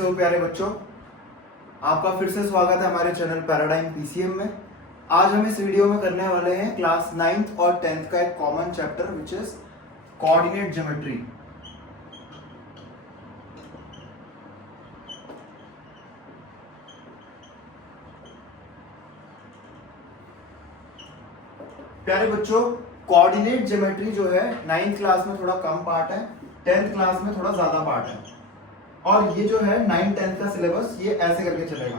कैसे हो प्यारे बच्चों। आपका फिर से स्वागत है हमारे चैनल पैराडाइम पीसीएम में। आज हम इस वीडियो में करने वाले हैं क्लास 9th और 10th का एक common chapter which is coordinate geometry. प्यारे बच्चों, कोऑर्डिनेट ज्योमेट्री जो है 9th क्लास में थोड़ा कम पार्ट है, 10th क्लास में थोड़ा ज्यादा पार्ट है। और ये जो है 9th 10th का सिलेबस ये ऐसे करके चलेगा,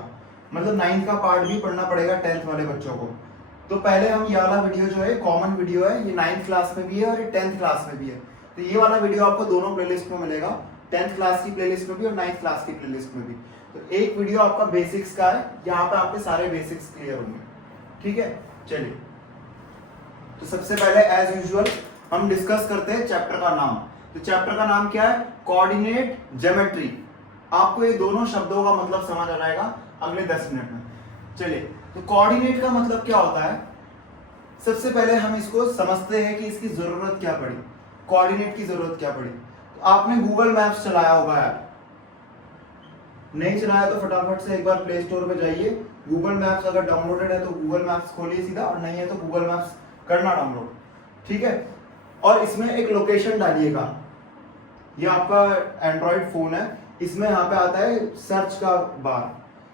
मतलब 9th का पार्ट भी पढ़ना पड़ेगा 10th वाले बच्चों को। तो पहले हम ये वाला वीडियो जो है कॉमन वीडियो है, ये 9th क्लास में भी है और ये 10th क्लास में भी है। तो ये वाला वीडियो आपको दोनों प्लेलिस्ट में मिलेगा, 10th क्लास की प्लेलिस्ट में भी और 9th क्लास की प्लेलिस्ट में भी। तो एक वीडियो आपका बेसिक्स का है, यहाँ पे आपके सारे बेसिक्स क्लियर होंगे। ठीक है, चलिए। तो सबसे पहले एज यूजुअल हम डिस्कस करते हैं चैप्टर का नाम। तो चैप्टर का नाम क्या है? Coordinate geometry. आपको ये दोनों शब्दों का मतलब समझ आ जाएगा अगले 10 मिनट में। चलिए, तो कोऑर्डिनेट का मतलब क्या होता है? सबसे पहले हम इसको समझते हैं कि इसकी जरूरत क्या पड़ी, कोऑर्डिनेट की जरूरत क्या पड़ी। तो आपने गूगल मैप्स चलाया होगा यार, नहीं चलाया तो फटाफट से एक बार प्ले स्टोर पे जाइए। गूगल मैप्स अगर डाउनलोडेड है तो गूगल मैप्स खोलिए सीधा, और नहीं है तो गूगल मैप्स करना डाउनलोड। ठीक है, और इसमें एक लोकेशन डालिएगा। ये आपका एंड्रॉइड फोन है, इसमें यहाँ पे आता है सर्च का बार,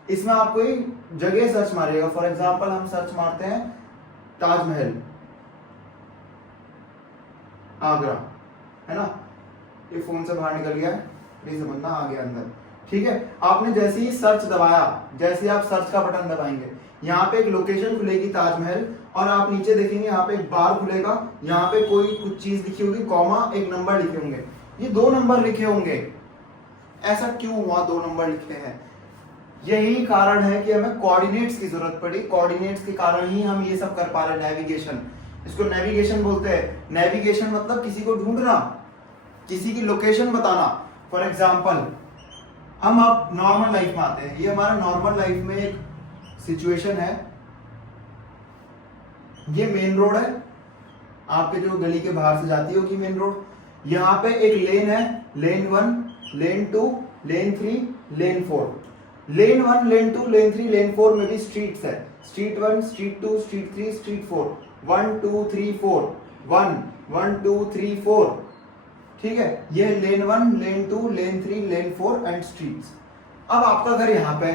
इसमें आप कोई जगह सर्च मारिएगा। फॉर एग्जांपल हम सर्च मारते हैं ताजमहल आगरा, है ना। ये फोन से बाहर निकल गया है, नहीं समझना, आ गया अंदर। ठीक है, आपने जैसे ही सर्च दबाया, जैसे ही आप सर्च का बटन दबाएंगे, यहाँ पे एक लोकेशन खुलेगी ताजमहल, और आप नीचे देखेंगे यहाँ पे एक बार खुलेगा, यहाँ पे कोई कुछ चीज लिखी होगी, कॉमा, एक नंबर लिखे होंगे। ये 2 नंबर लिखे होंगे। ऐसा क्यों हुआ 2 नंबर लिखे हैं? यही कारण है कि हमें कोऑर्डिनेट्स की जरूरत पड़ी। कोऑर्डिनेट्स के कारण ही हम ये सब कर पा रहे हैं। नेविगेशन, इसको नेविगेशन बोलते हैं। नेविगेशन मतलब किसी को ढूंढना, किसी की लोकेशन बताना। फॉर एग्जाम्पल हम अब नॉर्मल लाइफ में आते हैं। ये हमारा नॉर्मल लाइफ में एक सिचुएशन है। ये मेन रोड है, आपके जो गली के बाहर से जाती होगी मेन रोड। यहाँ पे एक लेन है, लेन 1, लेन 2, लेन 3, लेन 4। लेन 1, लेन 2, लेन 3, लेन 4 में भी स्ट्रीट्स है। Street 1, street 2, street 3, street 4, 1 2 3 4, 1 1 2 3 4। ठीक है, ये लेन 1, लेन 2, लेन 3, लेन 4 एंड स्ट्रीट्स। अब आपका घर यहाँ पे,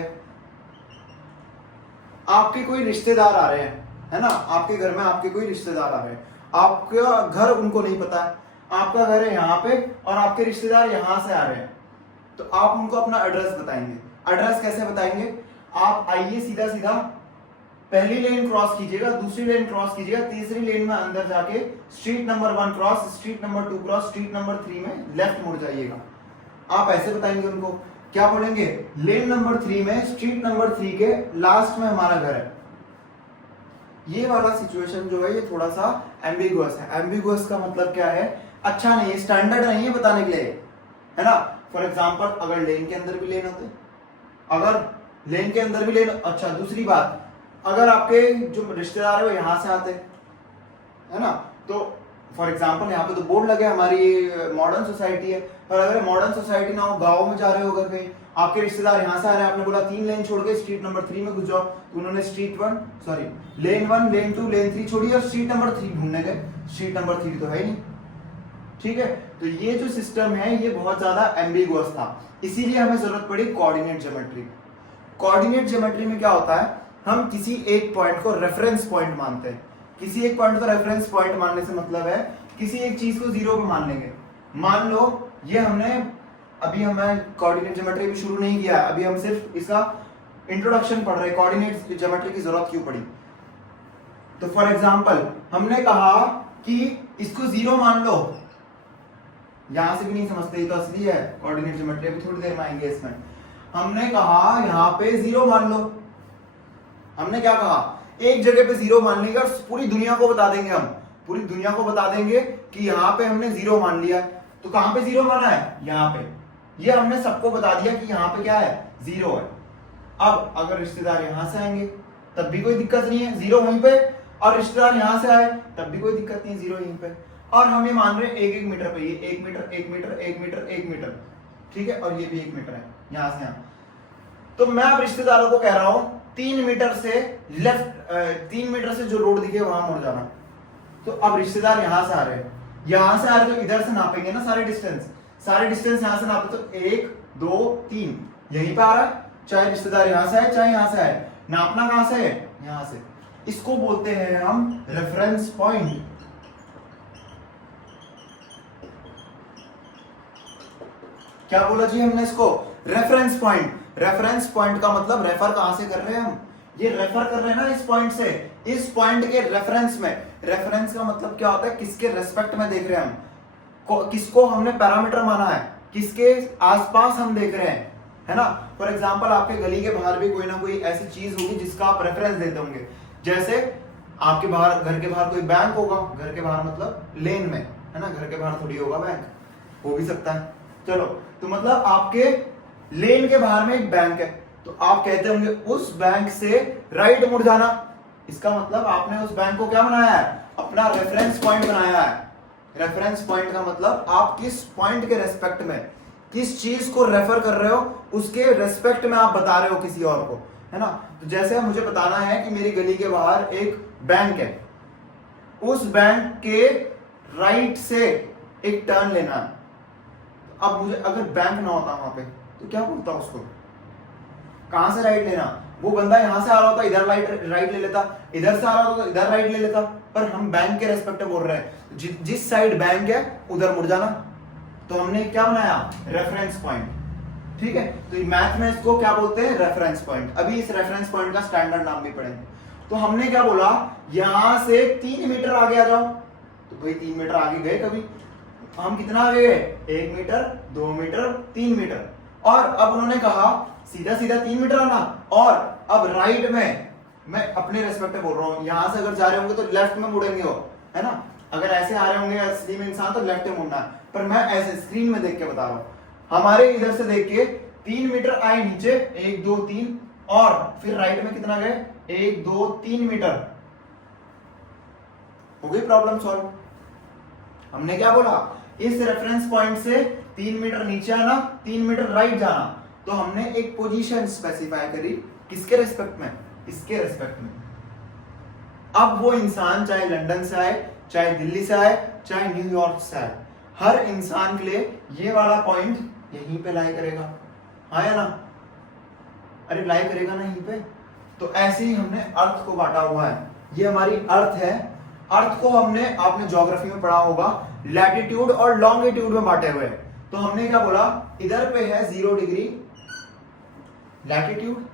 आपके कोई रिश्तेदार आ रहे हैं, है ना। आपके घर में आपके कोई रिश्तेदार आ रहे हैं, आपका घर उनको नहीं पता है। आपका घर है यहाँ पे और आपके रिश्तेदार यहाँ से आ रहे हैं, तो आप उनको अपना एड्रेस बताएंगे। एड्रेस कैसे बताएंगे? आप आइए सीधा सीधा, पहली लेन क्रॉस कीजिएगा, दूसरी लेन क्रॉस कीजिएगा, तीसरी लेन में अंदर जाके street number 1 cross, street number 2 cross, street number 3 में लेफ्ट मुड़ जाइएगा। आप ऐसे बताएंगे उनको। क्या बोलेंगे? लेन नंबर 3 में, स्ट्रीट नंबर 3 के लास्ट में हमारा घर है। ये वाला सिचुएशन जो है ये थोड़ा सा एम्बिगुअस है। एम्बिगुअस का मतलब क्या है? अच्छा नहीं है, स्टैंडर्ड नहीं है बताने के लिए, है ना। फॉर एग्जांपल अगर लेन के अंदर भी लेन होते, अगर लेन के अंदर भी लेन, अच्छा दूसरी बात, अगर आपके जो रिश्तेदार है वो यहाँ से आते, है ना, तो फॉर एग्जांपल यहाँ पे तो बोर्ड लगे, हमारी मॉडर्न सोसाइटी है। पर अगर मॉडर्न सोसाइटी ना हो, गाँव में जा रहे हो, अगर कहीं आपके रिश्तेदार यहाँ से आ रहे हैं, आपने बोला 3 लेन छोड़ के स्ट्रीट नंबर 3 में घुस जाओ, तो उन्होंने लेन 1, लेन 2, लेन 3 छोड़ी और स्ट्रीट नंबर 3 ढूंढने गए। स्ट्रीट नंबर 3 तो है ही नहीं। ठीक है, तो ये जो सिस्टम है ये बहुत ज्यादा एम्बिगुअस था, इसीलिए हमें जरूरत पड़ी कोऑर्डिनेट ज्योमेट्री। कोऑर्डिनेट ज्योमेट्री में क्या होता है? हम किसी एक पॉइंट को रेफरेंस पॉइंट मानते हैं। किसी एक पॉइंट को रेफरेंस पॉइंट मानने से मतलब है किसी एक चीज को 0 पे मान लेंगे। मान लो ये हमने अभी हमें कोऑर्डिनेट ज्योमेट्री भी शुरू नहीं किया, अभी हम सिर्फ इसका इंट्रोडक्शन पढ़ रहे हैं। कोऑर्डिनेट ज्योमेट्री की जरूरत क्यों पड़ी? तो फॉर एग्जांपल हमने कहा कि इसको 0 मान लो, यहां से भी नहीं समझते, ये तो असली है कोऑर्डिनेट ज्योमेट्री, अभी थोड़ी देर में आएंगे इसमें। हमने कहा यहाँ पे 0 मान लो। हमने क्या कहा? एक जगह पे 0 मान लेगा, पूरी दुनिया को बता देंगे, हम पूरी दुनिया को बता देंगे कि यहाँ पे हमने 0 मान लिया। तो कहां पे 0 माना है? यहाँ पे। ये हमने सबको बता दिया कि यहाँ पे क्या है? 0 है। अब अगर रिश्तेदार यहां से आएंगे तब भी कोई दिक्कत नहीं है, 0 वहीं पे, और रिश्तेदार यहां से आए तब भी कोई दिक्कत नहीं है, 0 यहीं पे। और हम ये मान रहे हैं 1-1 मीटर पे, ये 1 मीटर 1 मीटर 1 मीटर 1 मीटर, ठीक है, और ये भी 1 मीटर है यहां से यहां। तो मैं अब रिश्तेदारों को कह रहा हूं 3 मीटर से लेफ्ट 3 मीटर से जो रोड दिखे वहां मुड़ जाना। तो अब रिश्तेदार यहां से आ रहे हैं, यहां से आ रहे तो इधर से नापेंगे ना सारे डिस्टेंस यहां से नापे तो 1 2 3 यहीं पे आ रहा है, चाहे रिश्तेदार यहां से आए चाहे यहां से आए, नापना कहां से है, यहां से। इसको बोलते हैं हम रेफरेंस पॉइंट। क्या बोला जी हमने इसको, रेफरेंस पॉइंट। रेफरेंस पॉइंट का मतलब रेफर कहां से कर रहे हैं हम, ये रेफर कर रहे हैं ना इस पॉइंट से, इस पॉइंट के रेफरेंस में। रेफरेंस का मतलब क्या होता है, किसके रेस्पेक्ट में देख रहे हैं हम, किसको हमने पैरामीटर माना है, किसके आसपास हम देख रहे हैं, है ना। फॉर एग्जांपल आपके गली के बाहर भी कोई ना कोई ऐसी चीज होगी जिसका आप रेफरेंस देते होंगे। जैसे आपके बाहर, घर के बाहर कोई बैंक होगा, घर के बाहर मतलब लेन में, है ना, घर के बाहर थोड़ी होगा बैंक, हो भी सकता है। चलो, तो मतलब आपके लेन के बाहर में एक बैंक है, तो आप कहते होंगे उस बैंक से राइट मुड़ जाना। इसका मतलब आपने उस बैंक को क्या बनाया है, अपना रेफरेंस पॉइंट बनाया है। रेफरेंस पॉइंट का मतलब आप किस पॉइंट के रेस्पेक्ट में, किस चीज को रेफर कर रहे हो, उसके रेस्पेक्ट में आप बता रहे हो किसी और को, है ना। तो जैसे मुझे बताना है कि मेरी गली के बाहर एक बैंक है, उस बैंक के राइट से एक टर्न लेना है। अब मुझे अगर बैंक ना होता वहां पे तो क्या बोलता उसको, कहां से राइट लेना, वो बंदा यहां से आ रहा होता इधर राइट ले लेता, इधर से आ रहा होता इधर राइट ले लेता, पर हम बैंक के रेस्पेक्ट बोल रहे हैं, जिस साइड बैंक है उधर मुड़ जाना। तो हमने क्या बनाया, रेफरेंस पॉइंट, ठीक है। तो मैथ में इसको क्या बोलते हैं, रेफरेंस पॉइंट। अभी इस रेफरेंस पॉइंट का स्टैंडर्ड नाम भी पढ़ेंगे। तो हमने क्या बोला, यहां से 3 मीटर आगे आ जाओ, तो भाई 3 मीटर आगे गए, कभी हम कितना आगे गए, 1 मीटर 2 मीटर 3 मीटर, और अब उन्होंने कहा सीधा सीधा 3 मीटर आना, और अब राइट में मैं अपने रेस्पेक्ट में बोल रहा हूं, यहां से अगर जा रहे होंगे तो लेफ्ट में मुड़ेंगे हो, है ना। अगर ऐसे आ रहे होंगे असली में इंसान तो लेफ्ट में मुड़ना है, पर मैं ऐसे स्क्रीन में देख के बता रहा हूं। हमारे इधर से देख के 3 मीटर आए नीचे, 1 2 3, और फिर राइट में कितना गए, 1 2 3 मीटर। हो गई प्रॉब्लम सॉल्व। हमने क्या बोला, इस रेफरेंस पॉइंट से 3 मीटर नीचे आना, 3 मीटर राइट जाना। तो हमने एक पोजीशन स्पेसिफाई करी, किसके रेस्पेक्ट में, इसके रेस्पेक्ट में। अब वो इंसान चाहे लंदन से आए, चाहे दिल्ली से आए, चाहे न्यूयॉर्क से आए, हर इंसान के लिए ये वाला पॉइंट यहीं पे लाई करेगा, हाँ या ना, अरे लाई करेगा ना यहीं पे। तो ऐसे ही हमने अर्थ को बांटा हुआ है, ये हमारी अर्थ है। अर्थ को हमने, आपने ज्योग्राफी में पढ़ा होगा, लैटिट्यूड और लॉन्गिट्यूड में बांटे हुए। तो हमने क्या बोला, इधर पे है 0 डिग्री लैटिट्यूड,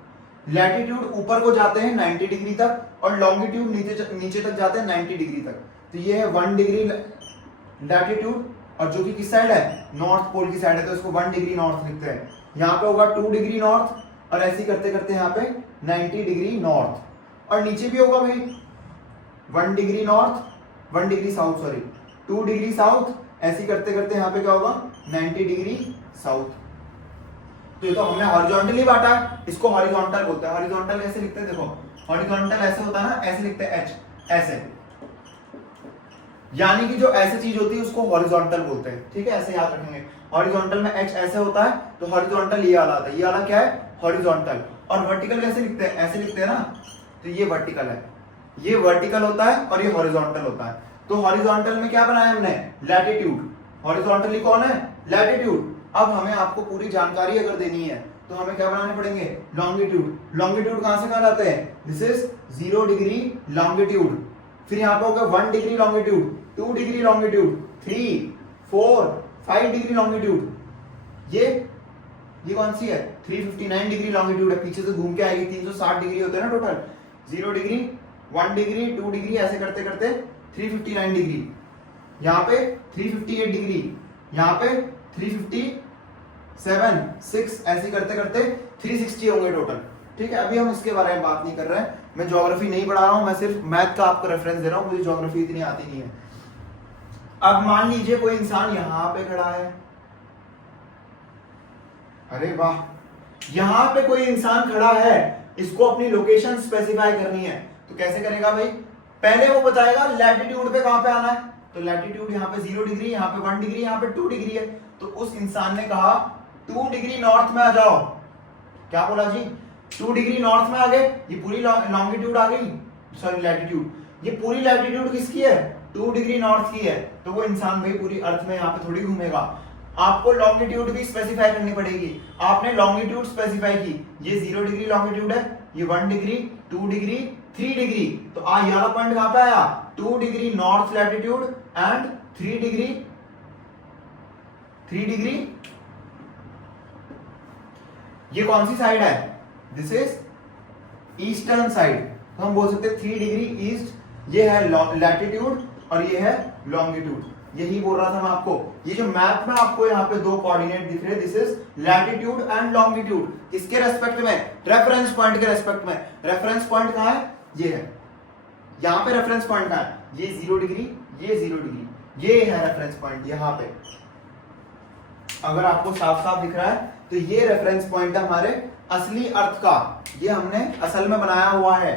लैटिट्यूड ऊपर को जाते हैं 90 डिग्री तक, और लॉन्गिट्यूड नीचे तक जाते हैं 90 डिग्री तक। तो ये है 1 डिग्री लैटिट्यूड, और जो कि किस साइड है, नॉर्थ पोल की साइड है, तो इसको 1 डिग्री नॉर्थ लिखते हैं। यहाँ पे होगा 2 डिग्री नॉर्थ, और ऐसे करते करते यहाँ पे 90 डिग्री नॉर्थ, और नीचे भी होगा भाई 1 degree north, 1 degree south, sorry 2 degree south, ऐसे करते करते यहाँ पे क्या होगा 90 डिग्री साउथ। तो ये तो हमने हॉरिजॉन्टली बांटा है, इसको हॉरिजॉन्टल बोलते हैं। हॉरिजॉन्टल कैसे लिखते हैं, देखो हॉरिजॉन्टल ऐसे होता है ना, ऐसे लिखते हैं एच, ऐसे, यानी कि जो ऐसी चीज होती है उसको हॉरिजॉन्टल बोलते हैं, ठीक है, ऐसे याद रखेंगे। हॉरिजॉन्टल में एच ऐसे होता है, तो हॉरिजॉन्टल ये वाला आता है, ये वाला क्या है, हॉरिजॉन्टल। और वर्टिकल कैसे लिखते हैं, ऐसे लिखते हैं ना, तो ये वर्टिकल है, ये वर्टिकल होता है, और ये हॉरिजॉन्टल होता है। तो हॉरिजॉन्टल में क्या बनाया हमने, लैटिट्यूड, हॉरिजॉन्टली कौन है, लैटिट्यूड। अब हमें आपको पूरी जानकारी अगर देनी है तो हमें क्या बनाने पड़ेंगे, लॉन्गिट्यूड। लॉन्गिट्यूड कहां से कहां जाते हैं, दिस इज 0 डिग्री लॉन्गिट्यूड, फिर यहाँ पे होगा 1 degree longitude, 2 degree longitude, 3 4 5 degree longitude, ये कौन सी है, 359 डिग्री लॉन्गिट्यूड है, पीछे से घूम के आएगी, 360 डिग्री होते हैं ना टोटल। 0 डिग्री, 1 डिग्री, 2 डिग्री, ऐसे करते करते 359 डिग्री, यहाँ पे 358 डिग्री, यहाँ पे 357 6, ऐसे करते करते 360 होंगे टोटल, ठीक है। अभी हम इसके बारे में बात नहीं कर रहे हैं, मैं ज्योग्राफी नहीं पढ़ा रहा हूं, मैं सिर्फ मैथ का आपको रेफरेंस दे रहा हूं, मुझे ज्योग्राफी इतनी आती नहीं है। अब मान लीजिए कोई इंसान यहां पे खड़ा है, अरे वाह, यहां पे कोई इंसान खड़ा है, इसको अपनी लोकेशन स्पेसिफाई करनी है, तो कैसे करेगा भाई, पहले वो बताएगा लैटिट्यूड पे कहां पे आना है। तो लैटिट्यूड यहाँ पे 0 डिग्री, यहाँ पे 1 डिग्री, यहाँ पे 2 डिग्री है। तो उस इंसान ने कहा 2 डिग्री नॉर्थ में आ जाओ। क्या बोला जी? 2 डिग्री नॉर्थ में आ गए, ये पूरी लॉन्गिट्यूड आ गई, सॉरी लैटिट्यूड। ये पूरी लैटिट्यूड किसकी है? 2 डिग्री नॉर्थ की है। तो वो इंसान भाई पूरी अर्थ में यहाँ पे थोड़ी घूमेगा। आपको लॉन्गिट्यूड भी स्पेसिफाई करनी पड़ेगी। आपने लॉन्गिट्यूड स्पेसिफाई की, ये 0 डिग्री लॉन्गिट्यूड है, ये 1 डिग्री, 2 डिग्री, 3 डिग्री। तो ये वाला पॉइंट कहां पे आया? 2 degree north latitude and 3 degree, 3 degree. ये कौन सी साइड है? This is eastern side. तो हम बोल सकते हैं 3 डिग्री ईस्ट, ये है लैटिट्यूड और ये है लॉन्गिट्यूड। यही बोल रहा था मैं आपको। ये जो मैप में आपको यहाँ पे दो कोऑर्डिनेट दिख रहे हैं, this is latitude and longitude. किसके रेस्पेक्ट में? रेफरेंस पॉइंट के रेस्पेक्ट में। रेफरेंस पॉइंट कहां है? ये है, यहाँ पे रेफरेंस पॉइंट कहां है? ये 0 डिग्री, ये 0 डिग्री, ये है रेफरेंस पॉइंट यहाँ पे। अगर आपको साफ साफ दिख रहा है तो ये रेफरेंस पॉइंट है हमारे असली अर्थ का। ये हमने असल में बनाया हुआ है,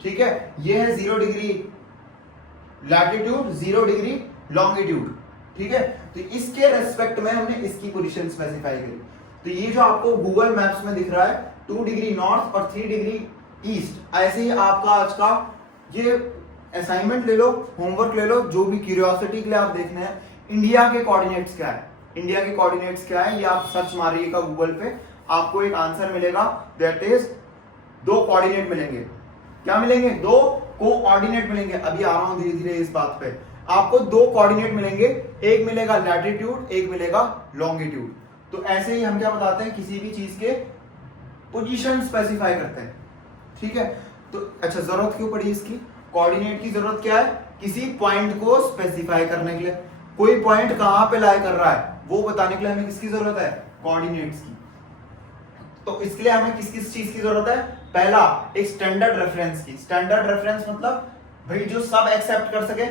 ठीक है। ये है 0 डिग्री लैटिट्यूड, 0 डिग्री लॉन्गिट्यूड, ठीक है। तो इसके रेस्पेक्ट में हमने इसकी पोजीशन स्पेसिफाई करी। तो ये जो आपको गूगल मैप्स में दिख रहा है 2 डिग्री नॉर्थ और 3 डिग्री ईस्ट, ऐसे ही आपका आज का ये असाइनमेंट ले लो, होमवर्क ले लो, जो भी क्यूरियोसिटी के लिए आप देखना है इंडिया के कोऑर्डिनेट्स क्या है, इंडिया के कोऑर्डिनेट्स क्या है, ये आप सर्च मारिएगा गूगल पे, आपको एक आंसर मिलेगा। दैट इज 2 कोऑर्डिनेट मिलेंगे। क्या मिलेंगे? 2 कोऑर्डिनेट मिलेंगे। अभी आ रहा हूं धीरे धीरे इस बात पे। आपको 2 कोऑर्डिनेट मिलेंगे, एक मिलेगा लैटिट्यूड, एक मिलेगा लॉन्गिट्यूड। तो ऐसे ही हम क्या बताते हैं, किसी भी चीज के पोजीशन स्पेसिफाई करते हैं, ठीक है। तो अच्छा, जरूरत क्यों पड़ी इसकी? कोऑर्डिनेट की जरूरत क्या है? किसी पॉइंट को स्पेसिफाई करने के लिए। कोई पॉइंट कहां पे लाई कर रहा है वो बताने के लिए हमें किसकी जरूरत है? कोऑर्डिनेट्स की। तो इसके लिए हमें किस किस चीज की जरूरत है? पहला, एक स्टैंडर्ड रेफरेंस की। स्टैंडर्ड रेफरेंस मतलब भाई जो सब एक्सेप्ट कर सके,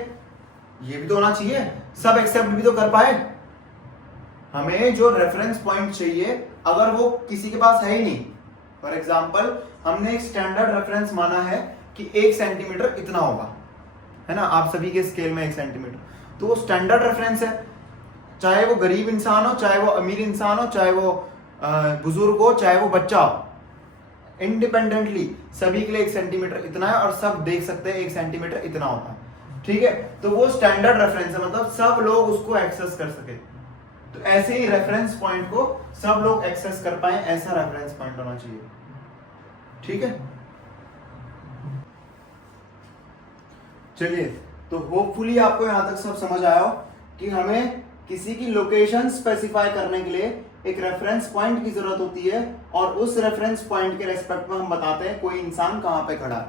ये भी तो होना चाहिए, सब एक्सेप्ट भी तो कर पाए। हमें जो रेफरेंस पॉइंट चाहिए, अगर वो किसी के पास है ही नहीं, फॉर एग्जांपल हमने एक स्टैंडर्ड रेफरेंस माना है कि 1 सेंटीमीटर इतना होगा, है ना, आप सभी के स्केल में 1 सेंटीमीटर, तो वो स्टैंडर्ड रेफरेंस है। चाहे वो गरीब इंसान हो, चाहे वो अमीर इंसान हो, चाहे वो बुजुर्ग हो, चाहे वो बच्चा हो, इंडिपेंडेंटली सभी के लिए 1 सेंटीमीटर इतना है और सब देख सकते हैं 1 सेंटीमीटर इतना होता है, ठीक है। तो वो स्टैंडर्ड रेफरेंस है, मतलब सब लोग उसको एक्सेस कर सके। तो ऐसे ही रेफरेंस पॉइंट को सब लोग एक्सेस कर पाए, ऐसा रेफरेंस पॉइंट होना चाहिए, ठीक है। चलिए, तो होपफुली आपको यहां तक सब समझ आया हो कि हमें किसी की लोकेशन स्पेसिफाई करने के लिए एक रेफरेंस पॉइंट की जरूरत होती है, और उस रेफरेंस पॉइंट के रेस्पेक्ट में हम बताते हैं कोई इंसान कहां पे खड़ा है,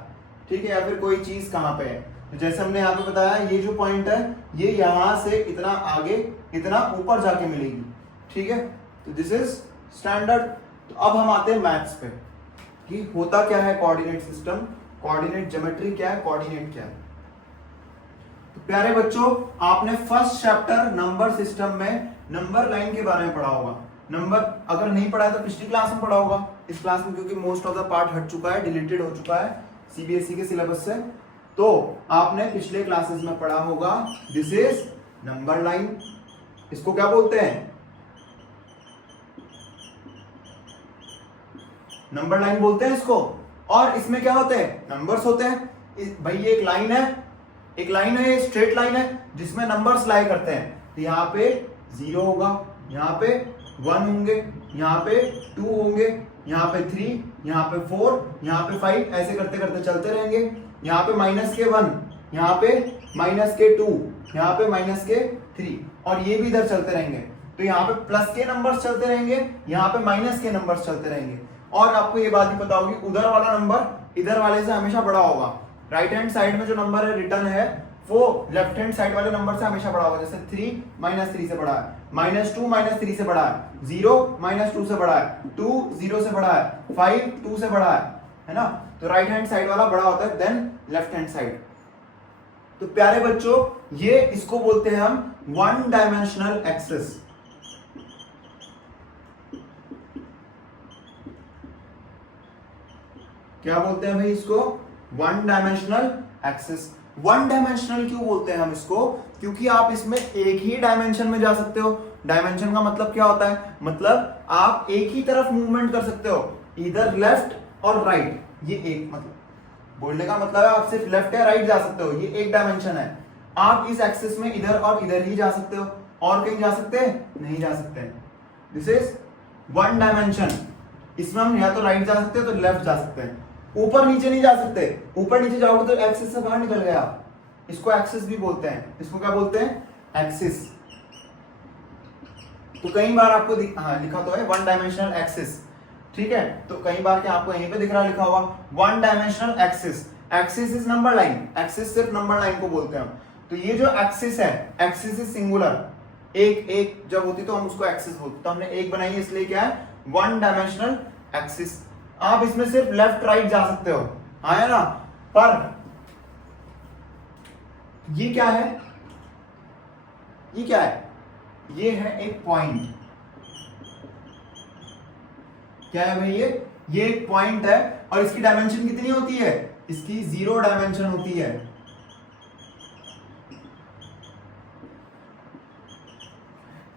ठीक है, या फिर कोई चीज कहां पे है। तो जैसे हमने यहाँ पे बताया, ये जो पॉइंट है ये यहां से इतना आगे, इतना ऊपर जाके मिलेगी, ठीक है। तो दिस इज स्टैंडर्ड। तो अब हम आते हैं मैथ्स पे कि होता क्या है कोऑर्डिनेट सिस्टम, कोऑर्डिनेट ज्योमेट्री क्या है, कोऑर्डिनेट क्या है। तो प्यारे बच्चों, आपने फर्स्ट चैप्टर नंबर सिस्टम में नंबर लाइन के बारे में पढ़ा होगा। नंबर अगर नहीं पढ़ा है तो पिछली क्लास में पढ़ा होगा, इस क्लास में क्योंकि मोस्ट ऑफ द पार्ट हट चुका है, डिलीटेड हो चुका है सीबीएसई के सिलेबस से। तो आपने पिछले क्लासेस में पढ़ा होगा, दिस इज नंबर लाइन। इसको क्या बोलते हैं? नंबर लाइन बोलते हैं इसको। और इसमें क्या होते हैं? नंबर्स होते हैं। भाई ये एक लाइन है, एक लाइन है, ये स्ट्रेट लाइन है जिसमें नंबर्स लाई करते हैं। तो यहाँ पे 0 होगा, यहाँ पे 1 होंगे, यहाँ पे 2 होंगे, यहाँ पे 3, यहाँ पे 4, यहाँ पे 5, ऐसे करते करते चलते रहेंगे। यहाँ पे -1, यहाँ पे -2, यहाँ पे -3, और ये भी इधर चलते रहेंगे। तो यहाँ पे प्लस के नंबर्स चलते रहेंगे, यहाँ पे माइनस के नंबर्स चलते रहेंगे। और आपको ये बात भी पता होगी, उधर वाला नंबर इधर वाले से हमेशा बड़ा होगा। राइट हैंड साइड में जो नंबर है रिटर्न है, वो लेफ्ट हैंड साइड वाले नंबर से हमेशा बड़ा होगा। जैसे 3 -3 से बड़ा है, -2 -3 से बड़ा है, 0 -2 से बड़ा है, 2 0 से बड़ा है, 5 2 से बड़ा है ना। तो राइट हैंड साइड वाला बड़ा होता है देन लेफ्ट हैंड साइड। तो प्यारे बच्चों, ये इसको बोलते हैं हम 1 डायमेंशनल एक्सेस। क्या बोलते हैं भाई इसको? 1 डायमेंशनल एक्सेस। 1 डायमेंशनल क्यों बोलते हैं हम इसको? क्योंकि आप इसमें एक ही डायमेंशन में जा सकते हो। डायमेंशन का मतलब क्या होता है, मतलब आप एक ही तरफ मूवमेंट कर सकते हो, इधर लेफ्ट और राइट, ये एक मतलब बोलने का मतलब है आप सिर्फ लेफ्ट या राइट जा सकते हो, ये एक डायमेंशन है। आप इस एक्सिस में इधर और इधर ही जा सकते हो, और कहीं जा सकते हैं नहीं जा सकते। This is one dimension. इसमें हम या तो राइट जा सकते हैं तो लेफ्ट जा सकते हैं, ऊपर नीचे नहीं जा सकते। ऊपर नीचे जाओगे तो एक्सिस से बाहर निकल गया। इसको एक्सिस भी बोलते हैं, इसको क्या बोलते हैं, एक्सिस। तो कई बार आपको लिखा तो है वन डायमेंशनल एक्सिस, ठीक है। तो कई बार क्या आपको यहीं पे दिख रहा लिखा हुआ one dimensional axis. Axis is number line, axis सिर्फ नंबर लाइन को बोलते हैं। तो ये जो एक्सिस है, एक्सिस इज सिंगुलर, एक जब होती तो हम उसको एक्सिस बोलते। तो हमने एक बनाई है इसलिए क्या है, वन डायमेंशनल एक्सिस। आप इसमें सिर्फ लेफ्ट राइट जा सकते हो, आया ना। पर ये क्या है, ये क्या है, ये है एक पॉइंट। क्या है भाई, ये एक पॉइंट है और इसकी डायमेंशन कितनी होती है, इसकी 0 डायमेंशन होती है।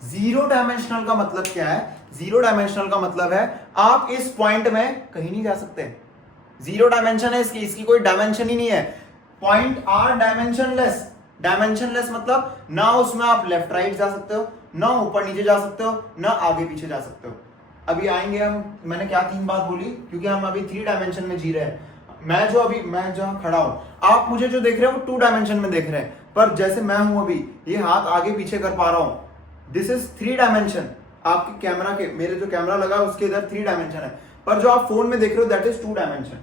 जीरो डायमेंशनल का मतलब क्या है, जीरो डायमेंशनल का मतलब है आप इस पॉइंट में कहीं नहीं जा सकते। जीरो डायमेंशन है इसकी कोई डायमेंशन ही नहीं है। Point are dimensionless. डायमेंशनलेस मतलब ना उसमें आप लेफ्ट राइट जा सकते हो, ना ऊपर नीचे जा सकते हो, ना आगे पीछे जा सकते हो। अभी आएंगे हम, मैंने क्या 3 बात बोली, क्योंकि हम अभी 3 डायमेंशन में जी रहे हैं। मैं जहां खड़ा हूं, आप मुझे जो देख रहे हो वो 2 डायमेंशन में देख रहे हैं, पर जैसे मैं हूं अभी, ये हाथ आगे पीछे कर पा रहा हूं, दिस इज 3 डायमेंशन। आपके कैमरा के, मेरे जो कैमरा लगा है उसके इधर 3 डायमेंशन है, पर जो आप फोन में देख रहे हो दैट इज 2 डायमेंशन,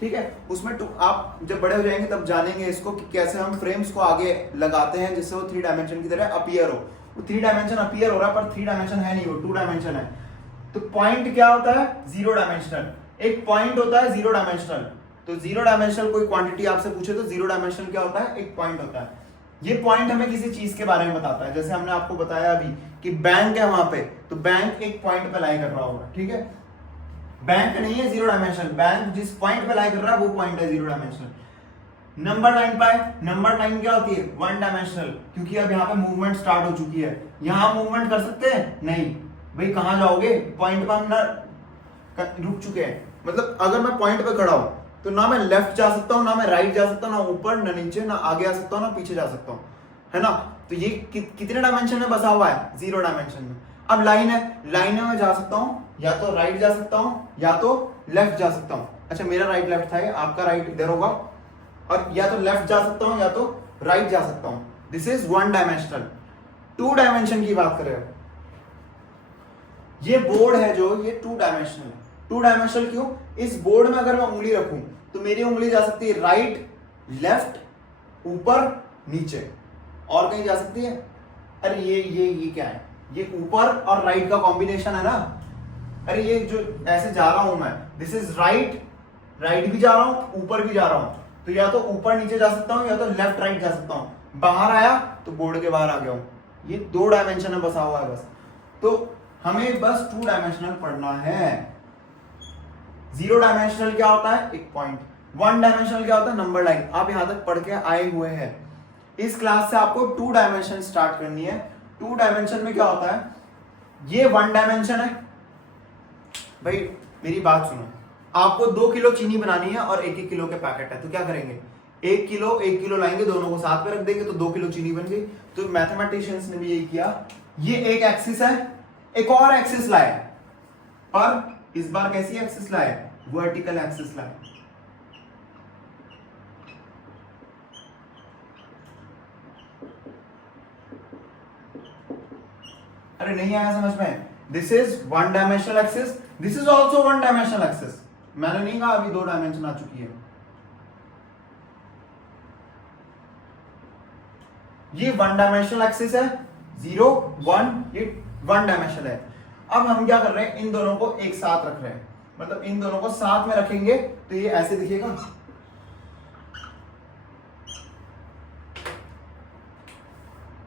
ठीक है। उसमें आप जब बड़े हो जाएंगे तब जानेंगे इसको कि कैसे हम फ्रेम्स को आगे लगाते हैं जिससे वो 3 डायमेंशन की तरह अपीयर हो। वो 3 डायमेंशन अपीयर हो रहा है पर 3 डायमेंशन है नहीं, वो 2 डायमेंशन है। तो पॉइंट क्या होता है, 0 डायमेंशनल। एक पॉइंट होता है 0 डायमेंशनल। तो 0 डायमेंशनल कोई क्वांटिटी आपसे पूछे तो 0 डायमेंशनल क्या होता है, एक पॉइंट होता है। ये पॉइंट हमें किसी चीज के बारे में बताता है। जैसे हमने आपको बताया अभी कि बैंक है वहां पे, तो बैंक एक पॉइंट पे लाई कर रहा होगा, ठीक है। बैंक नहीं है 0 डायमेंशनल, बैंक जिस पॉइंट पे लाई कर रहा है वो पॉइंट है 0 डायमेंशनल। नंबर लाइन पे, नंबर लाइन क्या होती है, 1 डायमेंशनल, क्योंकि अब यहाँ पे मूवमेंट स्टार्ट हो चुकी है। यहाँ मूवमेंट कर सकते हैं नहीं, भाई कहां जाओगे, पॉइंट पर हम ना रुक चुके हैं। मतलब अगर मैं पॉइंट पे खड़ा हूं तो ना मैं लेफ्ट जा सकता हूं, ना मैं राइट जा सकता हूं, ना ऊपर ना नीचे, ना आगे आ सकता हूं, ना पीछे जा सकता हूं, है ना। तो ये कितने डायमेंशन में बसा हुआ है, 0 डायमेंशन में। अब लाइन है, लाइन में मैं जा सकता हूं, या तो राइट जा सकता हूं या तो लेफ्ट जा सकता हूं। अच्छा मेरा राइट लेफ्ट था, आपका राइट इधर होगा, और या तो लेफ्ट जा सकता हूं या तो राइट जा सकता हूं। This is 1 dimensional. 2 डायमेंशन की बात करें, ये बोर्ड है जो, ये 2 डायमेंशनल है। 2 डायमेंशनल क्यों, इस बोर्ड में अगर मैं उंगली रखूं तो मेरी उंगली जा सकती है राइट, लेफ्ट, ऊपर, नीचे, और कहीं जा सकती है। अरे ये क्या है, ये ऊपर और राइट का कॉम्बिनेशन है ना। अरे ये जो ऐसे जा रहा हूं मैं, दिस इज राइट, राइट भी जा रहा हूं, ऊपर भी जा रहा हूं, तो या तो ऊपर नीचे जा सकता हूं या तो लेफ्ट राइट जा सकता हूं। बाहर आया तो बोर्ड के बाहर आ गया हूं। ये 2 डायमेंशन में बसा हुआ है बस। तो हमें बस 2 डायमेंशनल पढ़ना है। 0 डायमेंशनल क्या होता है, एक पॉइंट। 1 डायमेंशनल क्या होता है, नंबर लाइन। आप यहां तक पढ़ के आए हुए हैं। इस क्लास से आपको 2 डायमेंशन स्टार्ट करनी है। 2 डायमेंशन में क्या होता है, ये 1 डायमेंशन है। भाई मेरी बात सुनो, आपको 2 किलो चीनी बनानी है और 1-1 किलो के पैकेट है, तो क्या करेंगे, 1 किलो लाएंगे, दोनों को साथ में रख देंगे तो 2 किलो चीनी बन गई। तो मैथमेटिशियंस ने भी यही किया। ये एक एक्सिस है, एक और एक्सिस लाए, पर इस बार कैसी एक्सिस लाए, वर्टिकल एक्सिस लाए। अरे नहीं आया समझ में, this is 1 dimensional axis, this is also 1 dimensional axis. मैंने नहीं कहा अभी 2 डायमेंशन आ चुकी है। ये 1 डायमेंशनल एक्सिस है, 0 1, ये 1 डायमेंशनल है। अब हम क्या कर रहे हैं, इन दोनों को एक साथ रख रहे हैं, मतलब इन दोनों को साथ में रखेंगे तो ये ऐसे दिखेगा।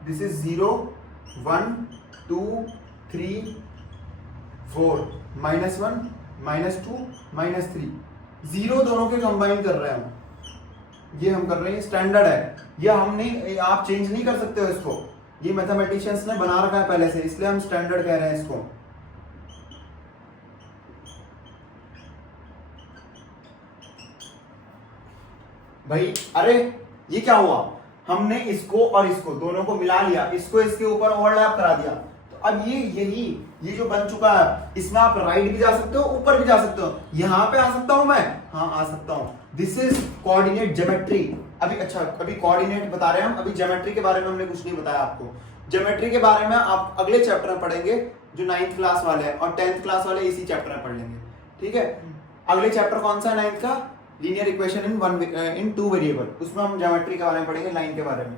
दिस इज 0 1 2 3 4, -1 -2 -3, 0 दोनों के कंबाइन कर रहे हैं हम। ये हम कर रहे हैं, स्टैंडर्ड है, ये हम नहीं, आप चेंज नहीं कर सकते हो इसको। ये मैथमेटिशियंस ने बना रखा है पहले से, इसलिए हम स्टैंडर्ड कह रहे हैं इसको। भाई अरे ये क्या हुआ, हमने इसको और इसको दोनों को मिला लिया, इसको इसके ऊपर ओवरलैप करा दिया। तो अब ये जो बन चुका है, इसमें आप राइट भी जा सकते हो, ऊपर भी जा सकते हो। यहां पे आ सकता हूं मैं, हाँ आ सकता हूं। This is coordinate geometry. अभी कोऑर्डिनेट बता रहे हैं हम, अभी ज्योमेट्री के बारे में हमने कुछ नहीं बताया आपको। ज्योमेट्री के बारे में आप अगले चैप्टर में पढ़ेंगे, जो 9th क्लास वाले हैं, और 10th क्लास वाले इसी चैप्टर में पढ़ लेंगे, ठीक है। अगले चैप्टर कौन सा है 9th का? लीनियर इक्वेशन इन 2 वेरिएबल, उसमें हम ज्योमेट्री के बारे में पढ़ेंगे, लाइन के बारे में।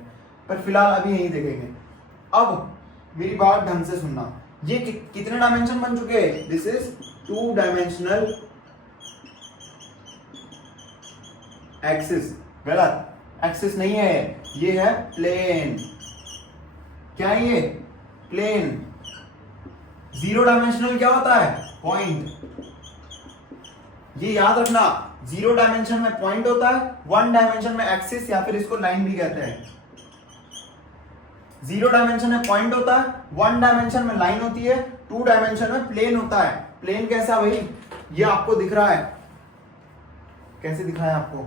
पर फिलहाल अभी यही देखेंगे। अब मेरी बात ढंग से सुनना, ये कितने डायमेंशन बन चुके हैं? This is 2 dimensional axis. गलत, एक्सिस नहीं है, ये है प्लेन। क्या है ये? प्लेन। 0 डायमेंशनल क्या होता है? पॉइंट। ये याद रखना, 0 डायमेंशन में पॉइंट होता है, 1 डायमेंशन में एक्सिस या फिर इसको लाइन भी कहते हैं। 0 डायमेंशन में पॉइंट होता है, 1 डायमेंशन में लाइन होती है, 2 डायमेंशन में प्लेन होता है। प्लेन कैसा भाई? ये आपको दिख रहा है, कैसे दिख रहा है आपको?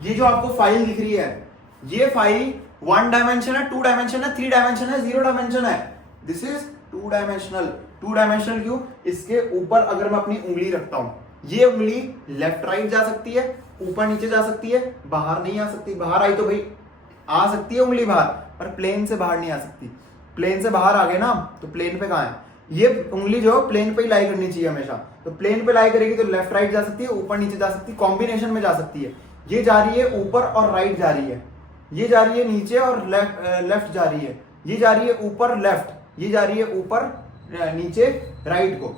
ये जो आपको फाइल दिख रही है, ये फाइल 1 डायमेंशन है, 2 डायमेंशन है, 3 डायमेंशन है, 0 डायमेंशन है। This is 2 dimensional. 2 डायमेंशनल क्यों? इसके ऊपर अगर मैं अपनी उंगली रखता हूं, ये उंगली लेफ्ट राइट जा सकती है, ऊपर नीचे जा सकती है, बाहर नहीं आ सकती। बाहर आई तो भाई आ सकती है उंगली बाहर, पर प्लेन से बाहर नहीं आ सकती। प्लेन से बाहर आ गए ना, तो प्लेन पे कहां है? ये उंगली जो प्लेन पे ही लाई करनी चाहिए हमेशा। तो प्लेन पे लाई करेगी तो लेफ्ट राइट जा सकती है, ऊपर नीचे जा सकती है, कॉम्बिनेशन में जा सकती है। ये जा रही है ऊपर और राइट जा रही है, ये जा रही है नीचे और लेफ्ट जा रही है, ये जा रही है ऊपर लेफ्ट, ये जा रही है ऊपर नीचे राइट को।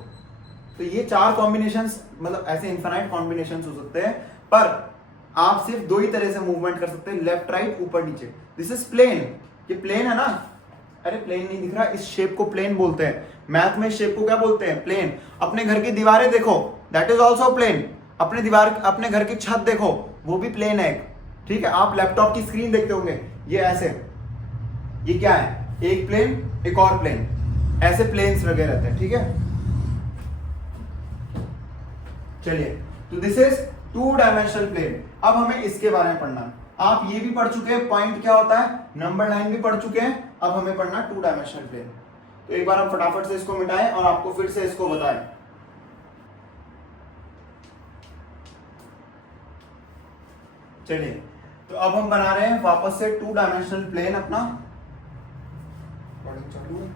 तो ये 4 कॉम्बिनेशंस, मतलब ऐसे इनफाइनाइट कॉम्बिनेशंस हो सकते हैं, पर आप सिर्फ 2 ही तरह से मूवमेंट कर सकते हैं, लेफ्ट राइट ऊपर नीचे। This is plane. ये प्लेन है ना? अरे प्लेन नहीं दिख रहा? इस शेप को प्लेन बोलते हैं। मैथ में शेप को क्या बोलते हैं? प्लेन। अपने घर की दीवारें देखो, दैट इज ऑल्सो प्लेन। अपने घर की छत देखो, वो भी प्लेन है, ठीक है। आप लैपटॉप की स्क्रीन देखते होंगे, ये ऐसे, ये क्या है? एक प्लेन, एक और प्लेन, ऐसे प्लेन्स लगे रहते हैं, ठीक है। चलिए, तो दिस इज 2 डायमेंशनल प्लेन। अब हमें इसके बारे में पढ़ना है। आप ये भी पढ़ चुके हैं पॉइंट क्या होता है, नंबर लाइन भी पढ़ चुके हैं। अब हमें पढ़ना 2 डायमेंशनल प्लेन। तो एक बार हम फटाफट से इसको मिटाएं और आपको फिर से इसको बताएं। चलिए, तो अब हम बना रहे हैं वापस से 2 डायमेंशनल प्लेन अपना। चालू है।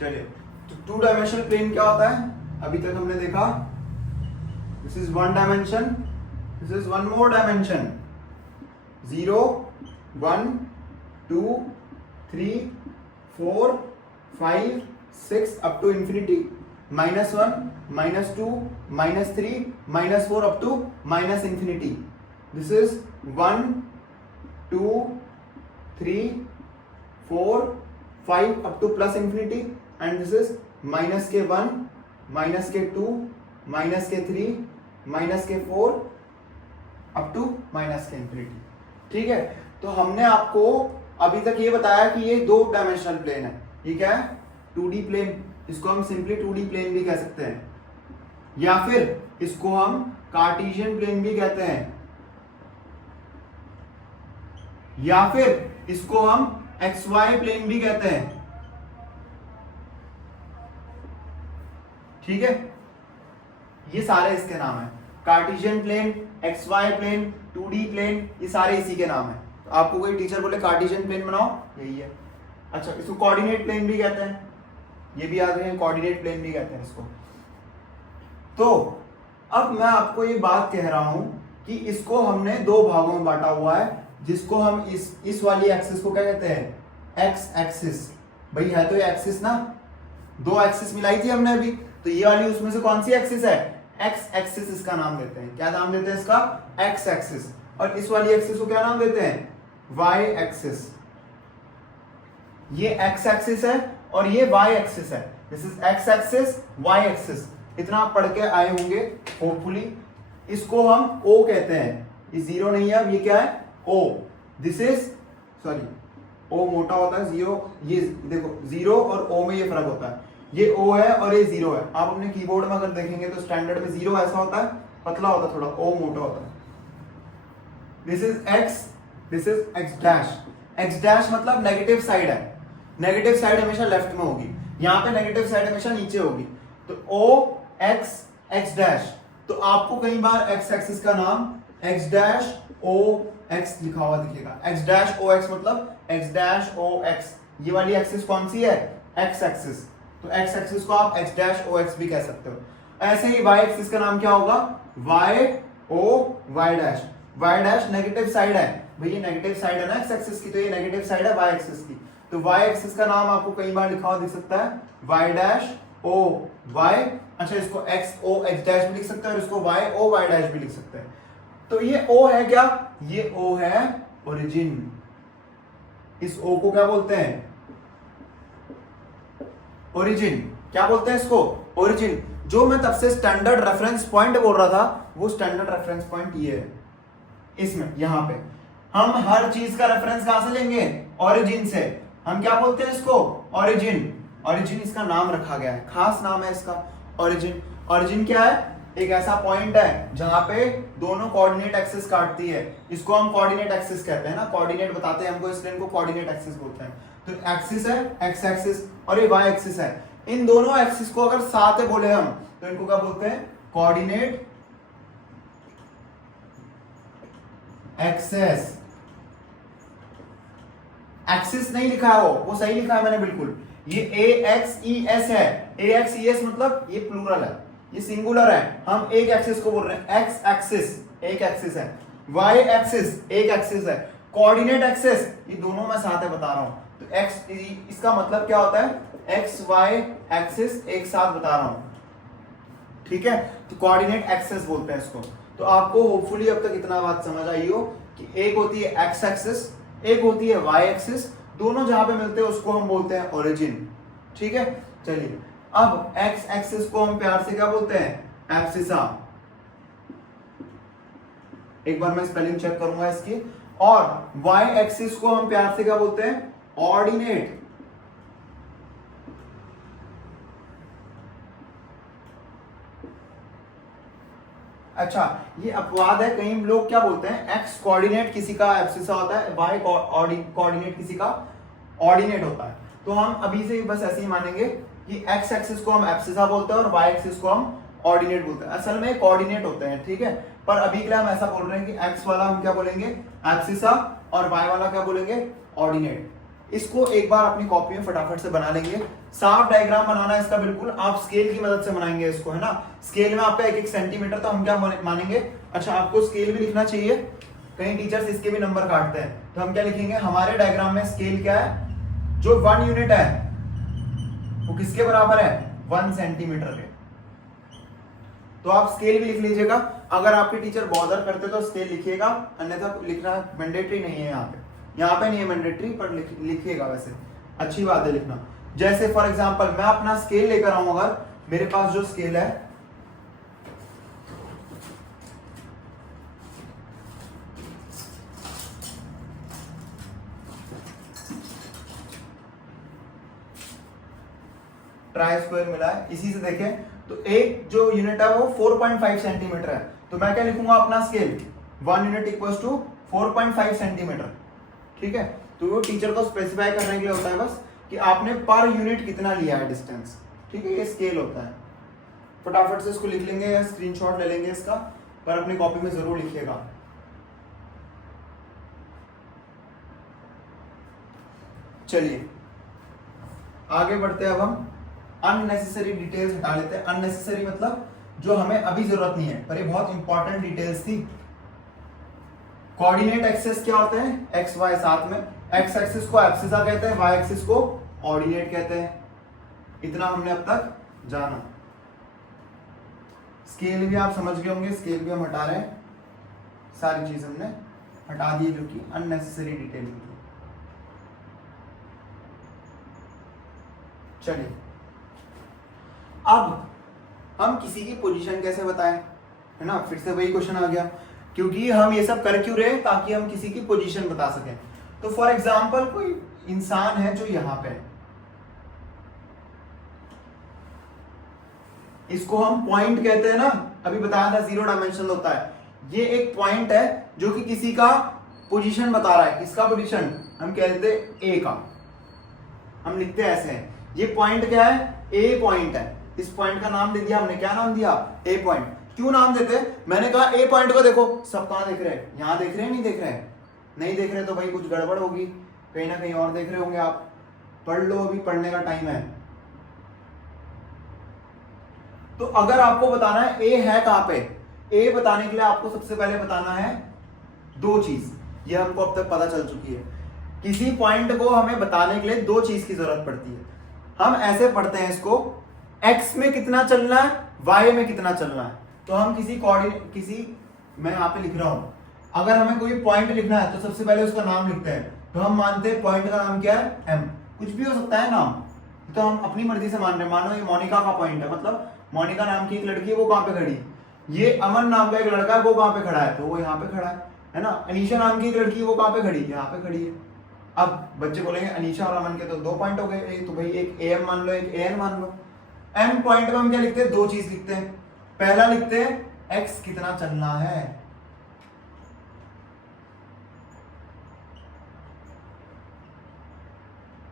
चलिए, तो 2 डायमेंशनल प्लेन क्या होता है? अभी तक हमने देखा, this is 1 dimension, this is 1 more dimension, 0 1 2 3 4 5 6 up to infinity, -1 -2 -3 -4 up to -infinity. This is 1 2 3 4 5 up to plus infinity, and this is -k1 -k2 -k3 -k4 up to -k-infinity, ठीक है। तो हमने आपको अभी तक ये बताया कि ये 2 डायमेंशनल प्लेन है। ये क्या है? 2D plane. इसको हम सिंपली 2D प्लेन भी कह सकते हैं, या फिर इसको हम कार्टेशियन प्लेन भी कहते हैं, या फिर इसको हम XY प्लेन भी कहते हैं, ठीक है। ये सारे इसके नाम है, cartesian plane, XY plane, 2D plane, ये सारे इसी के नाम है। तो आपको कोई टीचर बोले कार्टेशियन प्लेन बनाओ, यही है। अच्छा, इसको कोऑर्डिनेट प्लेन भी कहते हैं, ये भी याद रखें, कोऑर्डिनेट प्लेन भी कहते हैं इसको। तो अब मैं आपको ये बात कह रहा हूं कि इसको हमने 2 भागों में बांटा हुआ है, जिसको हम इस वाली एक्सिस को क्या कहते हैं? X axis. भाई है तो ये एक्सिस ना, 2 एक्सिस मिलाई थी हमने अभी, तो ये वाली उसमें से कौन सी एक्सिस है? एक्स एक्सिस इसका नाम देते हैं। क्या नाम देते हैं इसका? X axis. और इस वाली एक्सिस को क्या नाम देते हैं? Y axis. ये एक्स एक्सिस है और ये वाई एक्सिस है। This is x axis, y axis. इतना आप पढ़ के आए होंगे होपफुली। इसको हम ओ कहते हैं, ये जीरो नहीं है, अब ये क्या है, ओ। दिस इज सॉरी, ओ मोटा होता है, जीरो, ये देखो जीरो और ओ में ये फर्क होता है, ये ओ है और ये जीरो है। आप अपने कीबोर्ड में अगर देखेंगे तो स्टैंडर्ड में जीरो ऐसा होता है, पतला होता है थोड़ा, ओ मोटा होता है। This is x, this is x dash. X dash मतलब नेगेटिव साइड है, नेगेटिव साइड हमेशा लेफ्ट में होगी, यहाँ पे नेगेटिव साइड हमेशा नीचे होगी। तो ओ एक्स एक्स डैश। तो आपको कई बार एक्स एक्सिस का नाम एक्स डैश ओ एक्स लिखा हुआ दिखेगा। एक्स डैश ओ एक्स मतलब एक्स डैश ओ एक्स। ये वाली एक्सिस कौन सी है, एक्स एक्सिस। तो एक्स एक्सिस को आप एक्स डैश ओ एक्स भी कह सकते हो। ऐसे ही वाई एक्सिस का नाम क्या होगा, y O y dash. Y dash negative side है, भैया नेगेटिव साइड है ना एक्स एक्सिस की, तो ये नेगेटिव साइड है वाई एक्सिस की। तो वाई एक्सिस का नाम आपको कई बार लिखा हुआ दिख सकता है, वाई डैश ओ वाई। अच्छा, इसको एक्स ओ एक्स डैश भी लिख सकते हैं और इसको वाई ओ वाई डैश भी लिख सकते हैं। तो ये ओ है क्या, ये ओ है ओरिजिन। इस ओ को क्या बोलते हैं, ओरिजिन। क्या बोलते हैं इसको, ओरिजिन। जो मैं तब से स्टैंडर्ड रेफरेंस पॉइंट बोल रहा था, वो स्टैंडर्ड रेफरेंस पॉइंट ये है। इसमें यहां पे हम हर चीज का रेफरेंस कहां से लेंगे, ओरिजिन से। हम क्या बोलते हैं इसको, ओरिजिन। ओरिजिन इसका नाम रखा गया है, खास नाम है इसका, ओरिजिन। ओरिजिन क्या है, एक ऐसा पॉइंट है जहां पे दोनों कोऑर्डिनेट एक्सिस काटती है। इसको हम कोऑर्डिनेट एक्सिस कहते हैं ना, कोऑर्डिनेट बताते हैं हमको, इसलिए इनको कोऑर्डिनेट एक्सिस बोलते हैं। तो एक्सिस है एक्स एक्सिस और ये वाई एक्सिस है। इन दोनों एक्सिस को अगर साथ है बोले हम, तो इनको क्या बोलते हैं, कोऑर्डिनेट एक्सेस। एक्सिस नहीं लिखा है, वो सही लिखा है मैंने बिल्कुल। ये ए एक्स ई एस है, ए एक्स ई एस मतलब ये प्लूरल है, ये सिंगुलर है। हम एक एक्सिस को बोल रहे हैं, एक्स एक्सिस एक एक्सिस है, वाई एक्सिस एक एक्सिस है, कोऑर्डिनेट एक्सिस ये दोनों मैं साथ है बता रहा हूं। तो एक्स, इसका मतलब क्या होता है, एक्स वाई एक्सिस एक साथ बता रहा हूं, ठीक है। तो कोऑर्डिनेट एक्सिस बोलते हैं इसको। तो आपको होपफुली अब तक इतना बात समझ आई हो कि एक होती है एक्स एक्सिस, एक होती है वाई एक्सिस, दोनों जहां पे मिलते हैं उसको हम बोलते हैं ओरिजिन, ठीक है। चलिए, अब एक्स एक्सिस को हम प्यार से क्या बोलते हैं, एब्सिसा। एक बार मैं स्पेलिंग चेक करूंगा इसकी। और वाई एक्सिस को हम प्यार से क्या बोलते हैं, ऑर्डिनेट। अच्छा, ये अपवाद है, कई लोग क्या बोलते हैं, एक्स कोऑर्डिनेट किसी का एब्सिसा होता है, वाई कोऑर्डिनेट किसी का ऑर्डिनेट होता है। तो हम अभी से बस ऐसे ही मानेंगे कि एक्स एक्सिस को हम एब्सिसा बोलते हैं और वाई एक्सिस को हम ऑर्डिनेट बोलते हैं। असल में कोऑर्डिनेट होते हैं, ठीक है। पर अभी के लिए हम ऐसा बोल रहे हैं कि एक्स वाला हम क्या बोलेंगे, एब्सिसा, और वाई वाला क्या बोलेंगे, ऑर्डिनेट। इसको एक बार अपनी कॉपी में फटाफट से बना लेंगे। साफ डायग्राम बनाना है इसका बिल्कुल, आप स्केल की मदद से बनाएंगे इसको, है ना। स्केल में आपका 1-1 सेंटीमीटर, तो हम क्या मानेंगे, अच्छा आपको स्केल भी लिखना चाहिए, कई टीचर्स इसके भी नंबर काटते हैं। तो हम क्या लिखेंगे, हमारे डायग्राम में स्केल क्या है, जो 1 यूनिट है वो किसके बराबर है, 1 सेंटीमीटर के। तो आप स्केल भी लिख लीजिएगा, अगर आपके टीचर बॉदर करते तो स्केल लिखिएगा, अन्यथा लिखना मैंडेटरी नहीं है यहाँ पे नहीं है मैंडेटरी, पर लिखिएगा, वैसे अच्छी बात है लिखना। जैसे फॉर एग्जांपल मैं अपना स्केल लेकर आऊं, अगर मेरे पास जो स्केल है, ट्राई स्क्वायर मिला है, इसी से देखें तो एक जो यूनिट है वो 4.5 सेंटीमीटर है। तो मैं क्या लिखूंगा अपना scale, 1 unit equals to 4.5 centimetre, ठीक है। तो वो टीचर को स्पेसिफाई करने के लिए होता है बस कि आपने पर यूनिट कितना लिया है डिस्टेंस, ठीक है, ये स्केल होता है। फटाफट से इसको लिख लेंगे या स्क्रीनशॉट ले लेंगे इसका, पर अपनी कॉपी में जरूर लिखिएगा। चलिए आगे बढ़ते हैं। अब हम अननेसेसरी डिटेल्स हटा लेते हैं। अननेसेसरी मतलब जो हमें अभी जरूरत नहीं है, पर ये बहुत इंपॉर्टेंट डिटेल्स थी। कोऑर्डिनेट एक्सिस क्या होते हैं, एक्स वाई साथ में। एक्स एक्सिस को एब्सिसा कहते हैं, वाई एक्सिस को ऑर्डिनेट कहते हैं। इतना हमने अब तक जाना। स्केल भी आप समझ गए होंगे, स्केल भी हम हटा रहे हैं, सारी चीज हमने हटा दी जो कि अननेसेसरी डिटेल थी। चलिए अब हम किसी की पोजीशन कैसे बताएं, है ना, फिर से वही क्वेश्चन आ गया, क्योंकि हम ये सब कर क्यों रहे, ताकि हम किसी की पोजीशन बता सकें। तो फॉर एग्जांपल कोई इंसान है जो यहां पे है, इसको हम पॉइंट कहते हैं ना, अभी बताया था 0 डायमेंशनल होता है। ये एक पॉइंट है जो कि किसी का पोजीशन बता रहा है। किसका पोजीशन, हम कहते हैं ए का, हम लिखते हैं ऐसे हैं। ये पॉइंट क्या है, ए पॉइंट है। इस पॉइंट का नाम दे दिया हमने, क्या नाम दिया, ए पॉइंट। क्यों नाम देते हैं, मैंने कहा ए पॉइंट को देखो, सब कहां देख रहे हैं, यहां देख रहे हैं, नहीं देख रहे हैं, नहीं देख रहे तो भाई कुछ गड़बड़ होगी, कहीं ना कहीं और देख रहे होंगे आप। पढ़ लो, अभी पढ़ने का टाइम है। तो अगर आपको बताना है ए है कहां पे, ए बताने के लिए आपको सबसे पहले बताना है दो चीज, ये हमको अब तक पता चल चुकी है। किसी पॉइंट को हमें बताने के लिए दो चीज की जरूरत पड़ती है। हम ऐसे पढ़ते हैं इसको, x में कितना चलना है, y में कितना चलना है। तो हम मैं यहाँ पे लिख रहा हूं, अगर हमें कोई पॉइंट लिखना है तो सबसे पहले उसका नाम लिखते हैं। तो हम मानते हैं पॉइंट का नाम क्या है, m, कुछ भी हो सकता है नाम, तो हम अपनी मर्जी से मान रहे हैं। मानो ये मोनिका का पॉइंट है, मतलब मोनिका नाम की एक लड़की है, वो कहाँ पे खड़ी, ये अमन नाम का एक लड़का है, वो कहाँ पे खड़ा है, तो वो यहाँ पे खड़ा है ना। अनीशा नाम की एक लड़की है, वो कहाँ पे खड़ी है, यहाँ पे खड़ी है। अब बच्चे बोलेंगे अनीशा और अमन के तो 2 पॉइंट हो गए, तो भाई एक am मान लो, एक an मान लो। m पॉइंट में हम क्या लिखते हैं, दो चीज लिखते हैं। पहला लिखते हैं x कितना चलना है,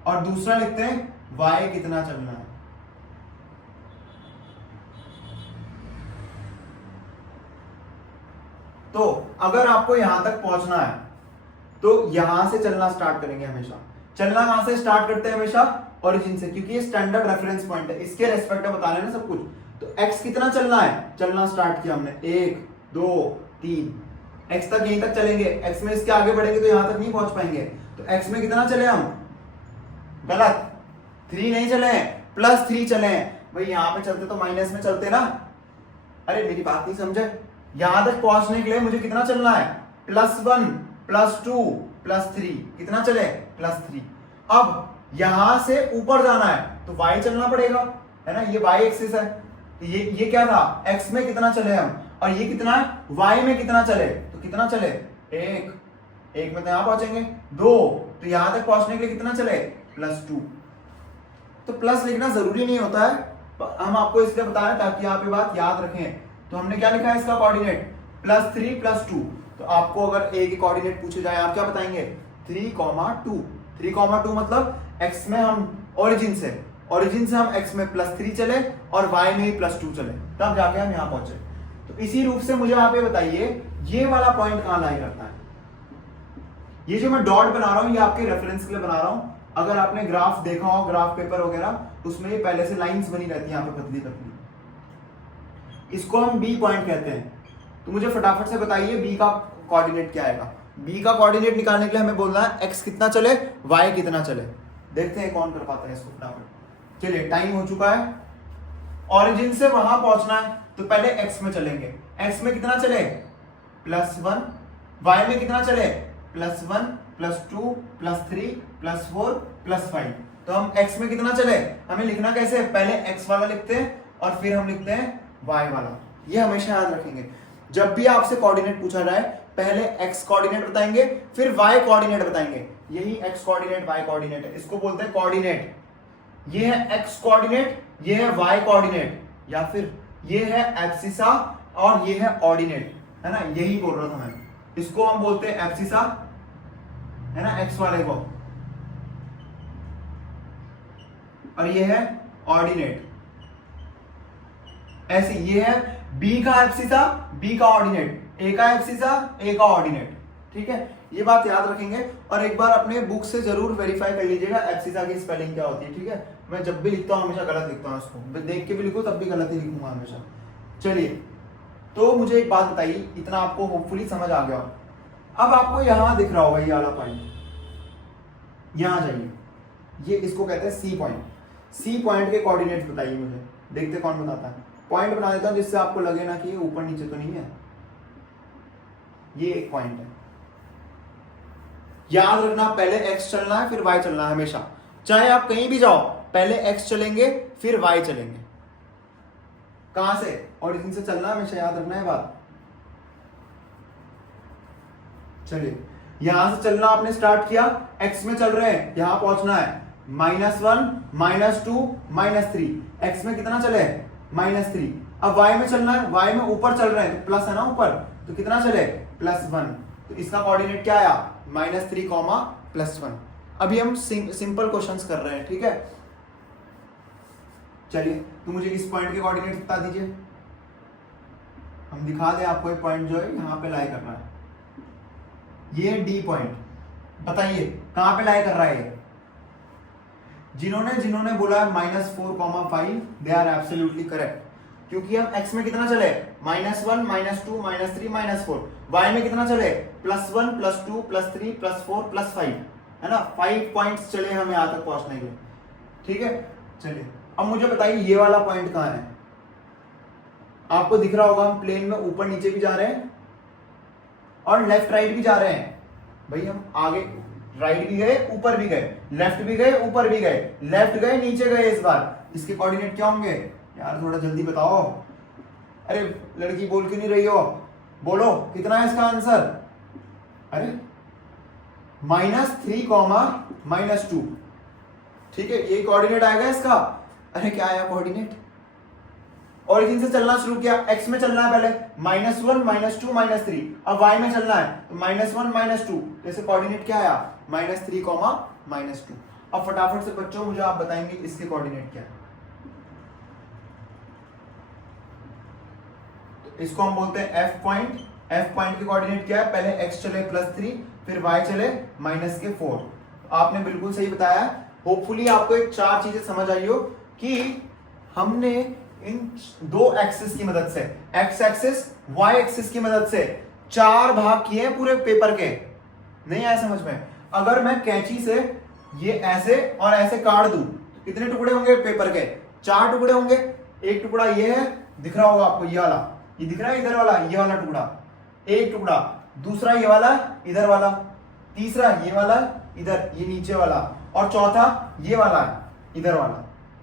और दूसरा लिखते हैं y कितना चलना है। तो अगर आपको यहां तक पहुंचना है तो यहां से चलना स्टार्ट करेंगे हमेशा। चलना कहां से स्टार्ट करते हैं, हमेशा ओरिजिन से, क्योंकि ये स्टैंडर्ड रेफरेंस पॉइंट है, इसके रेस्पेक्ट में बता रहे हैं ना सब कुछ। तो x कितना चलना है, चलना स्टार्ट किया हमने, 1 2 3, x तक यहीं तक चलेंगे। x में इसके आगे बढ़ेंगे तो यहां तक नहीं पहुंच पाएंगे। तो x में कितना चले हम, गलत, 3 नहीं चले, +3 चले। भाई यहां पे चलते तो माइनस में चलते ना। अरे मेरी बात नहीं समझे, यहां तक पहुंचने के लिए मुझे कितना चलना है, +1 +2 +3, कितना चले, +3। अब यहां से ऊपर जाना है तो y चलना पड़ेगा, है ना, ये y एक्सिस है। तो ये क्या था, x में कितना चले हम, और ये कितना है, y में कितना चले, तो कितना चले, 1 में तो यहां पहुंचेंगे, 2, तो यहां तक पहुंचने के लिए कितना चले, +2। तो प्लस लिखना जरूरी नहीं होता है, हम आपको इसलिए बता रहे हैं ताकि आप ये बात याद रखें। तो हमने क्या लिखा है इसका कोऑर्डिनेट, +3 +2। तो आपको अगर a के कोऑर्डिनेट पूछे जाए आप क्या बताएंगे, 3,2। 3,2 मतलब x में हम ओरिजिन से हम x में +3 चले और y में ही +2 चले, तब जाके हम यहां पहुंचे। तो इसी रूप से मुझे आप ये बताइए, ये वाला पॉइंट कहां लाई करता है। ये जो मैं डॉट बना रहा हूं, ये आपके रेफरेंस के लिए बना रहा हूं। अगर आपने ग्राफ देखा हो, ग्राफ पेपर वगैरह, उसमें ये पहले से लाइंस बनी रहती है यहाँ पे पतली पतली, इसको हम बी पॉइंट कहते हैं। तो मुझे फटाफट से बताइए बी का कोऑर्डिनेट क्या आएगा। बी का कोऑर्डिनेट निकालने के लिए हमें बोलना है x कितना चले, y कितना चले। देखते हैं कौन कर पाता है इसको फटाफट। चलिए टाइम हो चुका है, ओरिजिन से वहां पहुंचना है तो पहले x में चलेंगे। x में कितना चले, +1, y में कितना चले, +1 +2 +3 +4 +5। तो हम x में कितना चले, हमें लिखना कैसे, पहले x वाला लिखते हैं और फिर हम लिखते हैं y वाला। ये हमेशा याद रखेंगे, जब भी आपसे कोऑर्डिनेट पूछा जाए पहले x कोऑर्डिनेट बताएंगे फिर y कोऑर्डिनेट बताएंगे। यही x कोऑर्डिनेट y कोऑर्डिनेट है, इसको बोलते हैं कोऑर्डिनेट। ये है x कोऑर्डिनेट, ये है y कोऑर्डिनेट, या फिर ये है एब्सिसा और ये है ऑर्डिनेट, है ना, यही बोल रहा था मैं। इसको हम बोलते हैं एब्सिसा, है ना, x वाले को, और ये है ऑर्डिनेट। ऐसे ये है b का एब्सिसा, b का ऑर्डिनेट, a का एब्सिसा, a का ऑर्डिनेट। ठीक है, ये बात याद रखेंगे और एक बार अपने बुक से जरूर वेरीफाई कर लीजिएगा एब्सिसा की स्पेलिंग क्या होती है। ठीक है, मैं जब भी लिखता हूं हमेशा गलत लिखता हूं, इसको देख के भी लिखूं तब भी गलत ही लिखूंगा हमेशा। चलिए, तो मुझे एक बात बताइए, इतना आपको होपफुली समझ आ गया। अब आपको यहां दिख रहा होगा ये वाला पॉइंट, यहां जाइए, ये इसको कहते हैं सी पॉइंट। सी पॉइंट के कोऑर्डिनेट्स बताइए मुझे, देखते कौन बताता है। पॉइंट बना देता हूं जिससे आपको लगे ना कि ये ऊपर नीचे तो नहीं है, ये एक पॉइंट है। याद रखना पहले x चलना है फिर y चलना है हमेशा, चाहे आप कहीं भी जाओ। पहले x चलेंगे फिर y चलेंगे। कहां से? ओरिजिन से चलना, हमेशा याद रखना है बात। चलिए यहां से चलना आपने स्टार्ट किया, x में चल रहे हैं, यहां पहुंचना है -1 -2 -3। x में कितना चले? -3। अब y में चलना है, y में ऊपर चल रहे हैं तो प्लस है ना ऊपर, तो कितना चले? +1। तो इसका कोऑर्डिनेट क्या आया? -3, +1। अभी हम सिंपल क्वेश्चंस कर रहे हैं, ठीक है। चलिए तो मुझे इस पॉइंट के कोऑर्डिनेट बता दीजिए, हम दिखा दें आपको एक पॉइंट जो है यहाँ पे लाई कर रहा है, ये डी पॉइंट। बताइए कहां पे लाई कर रहा है ये? जिन्होंने बोला -4, 5 दे आर एब्सोल्युटली करेक्ट, क्योंकि हम x में कितना चले? -1 -2 -3 -4। y में कितना चले? +1 +2 +3 +4 +5, है ना। 5 पॉइंट्स चले हमें यहां तक पहुंचने के लिए, ठीक है। चलिए अब मुझे बताइए ये वाला पॉइंट कहां है? आपको दिख रहा होगा हम प्लेन में ऊपर नीचे भी जा रहे हैं और लेफ्ट राइट भी जा रहे हैं। भाई हम आगे राइट भी गए, ऊपर भी गए, लेफ्ट भी गए, ऊपर भी गए, लेफ्ट गए, नीचे गए। इस बार इसके कोऑर्डिनेट क्या होंगे? यार थोड़ा जल्दी बताओ। अरे लड़की बोल क्यों नहीं रही हो? बोलो कितना है इसका आंसर? अरे -3, -2, ठीक है, ये कोऑर्डिनेट आएगा इसका। अरे क्या आया कोऑर्डिनेट? ओरिजिन से चलना शुरू किया, x में चलना है पहले -1 -2 -3, अब y में चलना है तो -1 -2, जैसे कोऑर्डिनेट क्या आया? -3, -2। अब फटाफट से बच्चों मुझे आप बताएंगे इसके कोऑर्डिनेट क्या है। तो इसको हम बोलते हैं f पॉइंट। f पॉइंट के कोऑर्डिनेट क्या है? पहले x चले +3, फिर y चले -4। आपने बिल्कुल सही बताया। होपफुली आपको एक 4 चीजें समझ आई हो कि हमने इन 2 एक्सिस की मदद से, x एक्सिस y एक्सिस की मदद से 4 भाग किए हैं पूरे पेपर के। नहीं आया समझ में? अगर मैं कैंची से ये ऐसे और ऐसे काट दूं तो कितने टुकड़े होंगे पेपर के? 4 टुकड़े होंगे। एक टुकड़ा ये है, दिख रहा होगा आपको, ये वाला, ये दिख रहा है इधर वाला, ये वाला टुकड़ा एक टुकड़ा, दूसरा ये वाला इधर वाला, तीसरा ये वाला इधर, ये नीचे वाला, और चौथा ये वाला इधर वाला।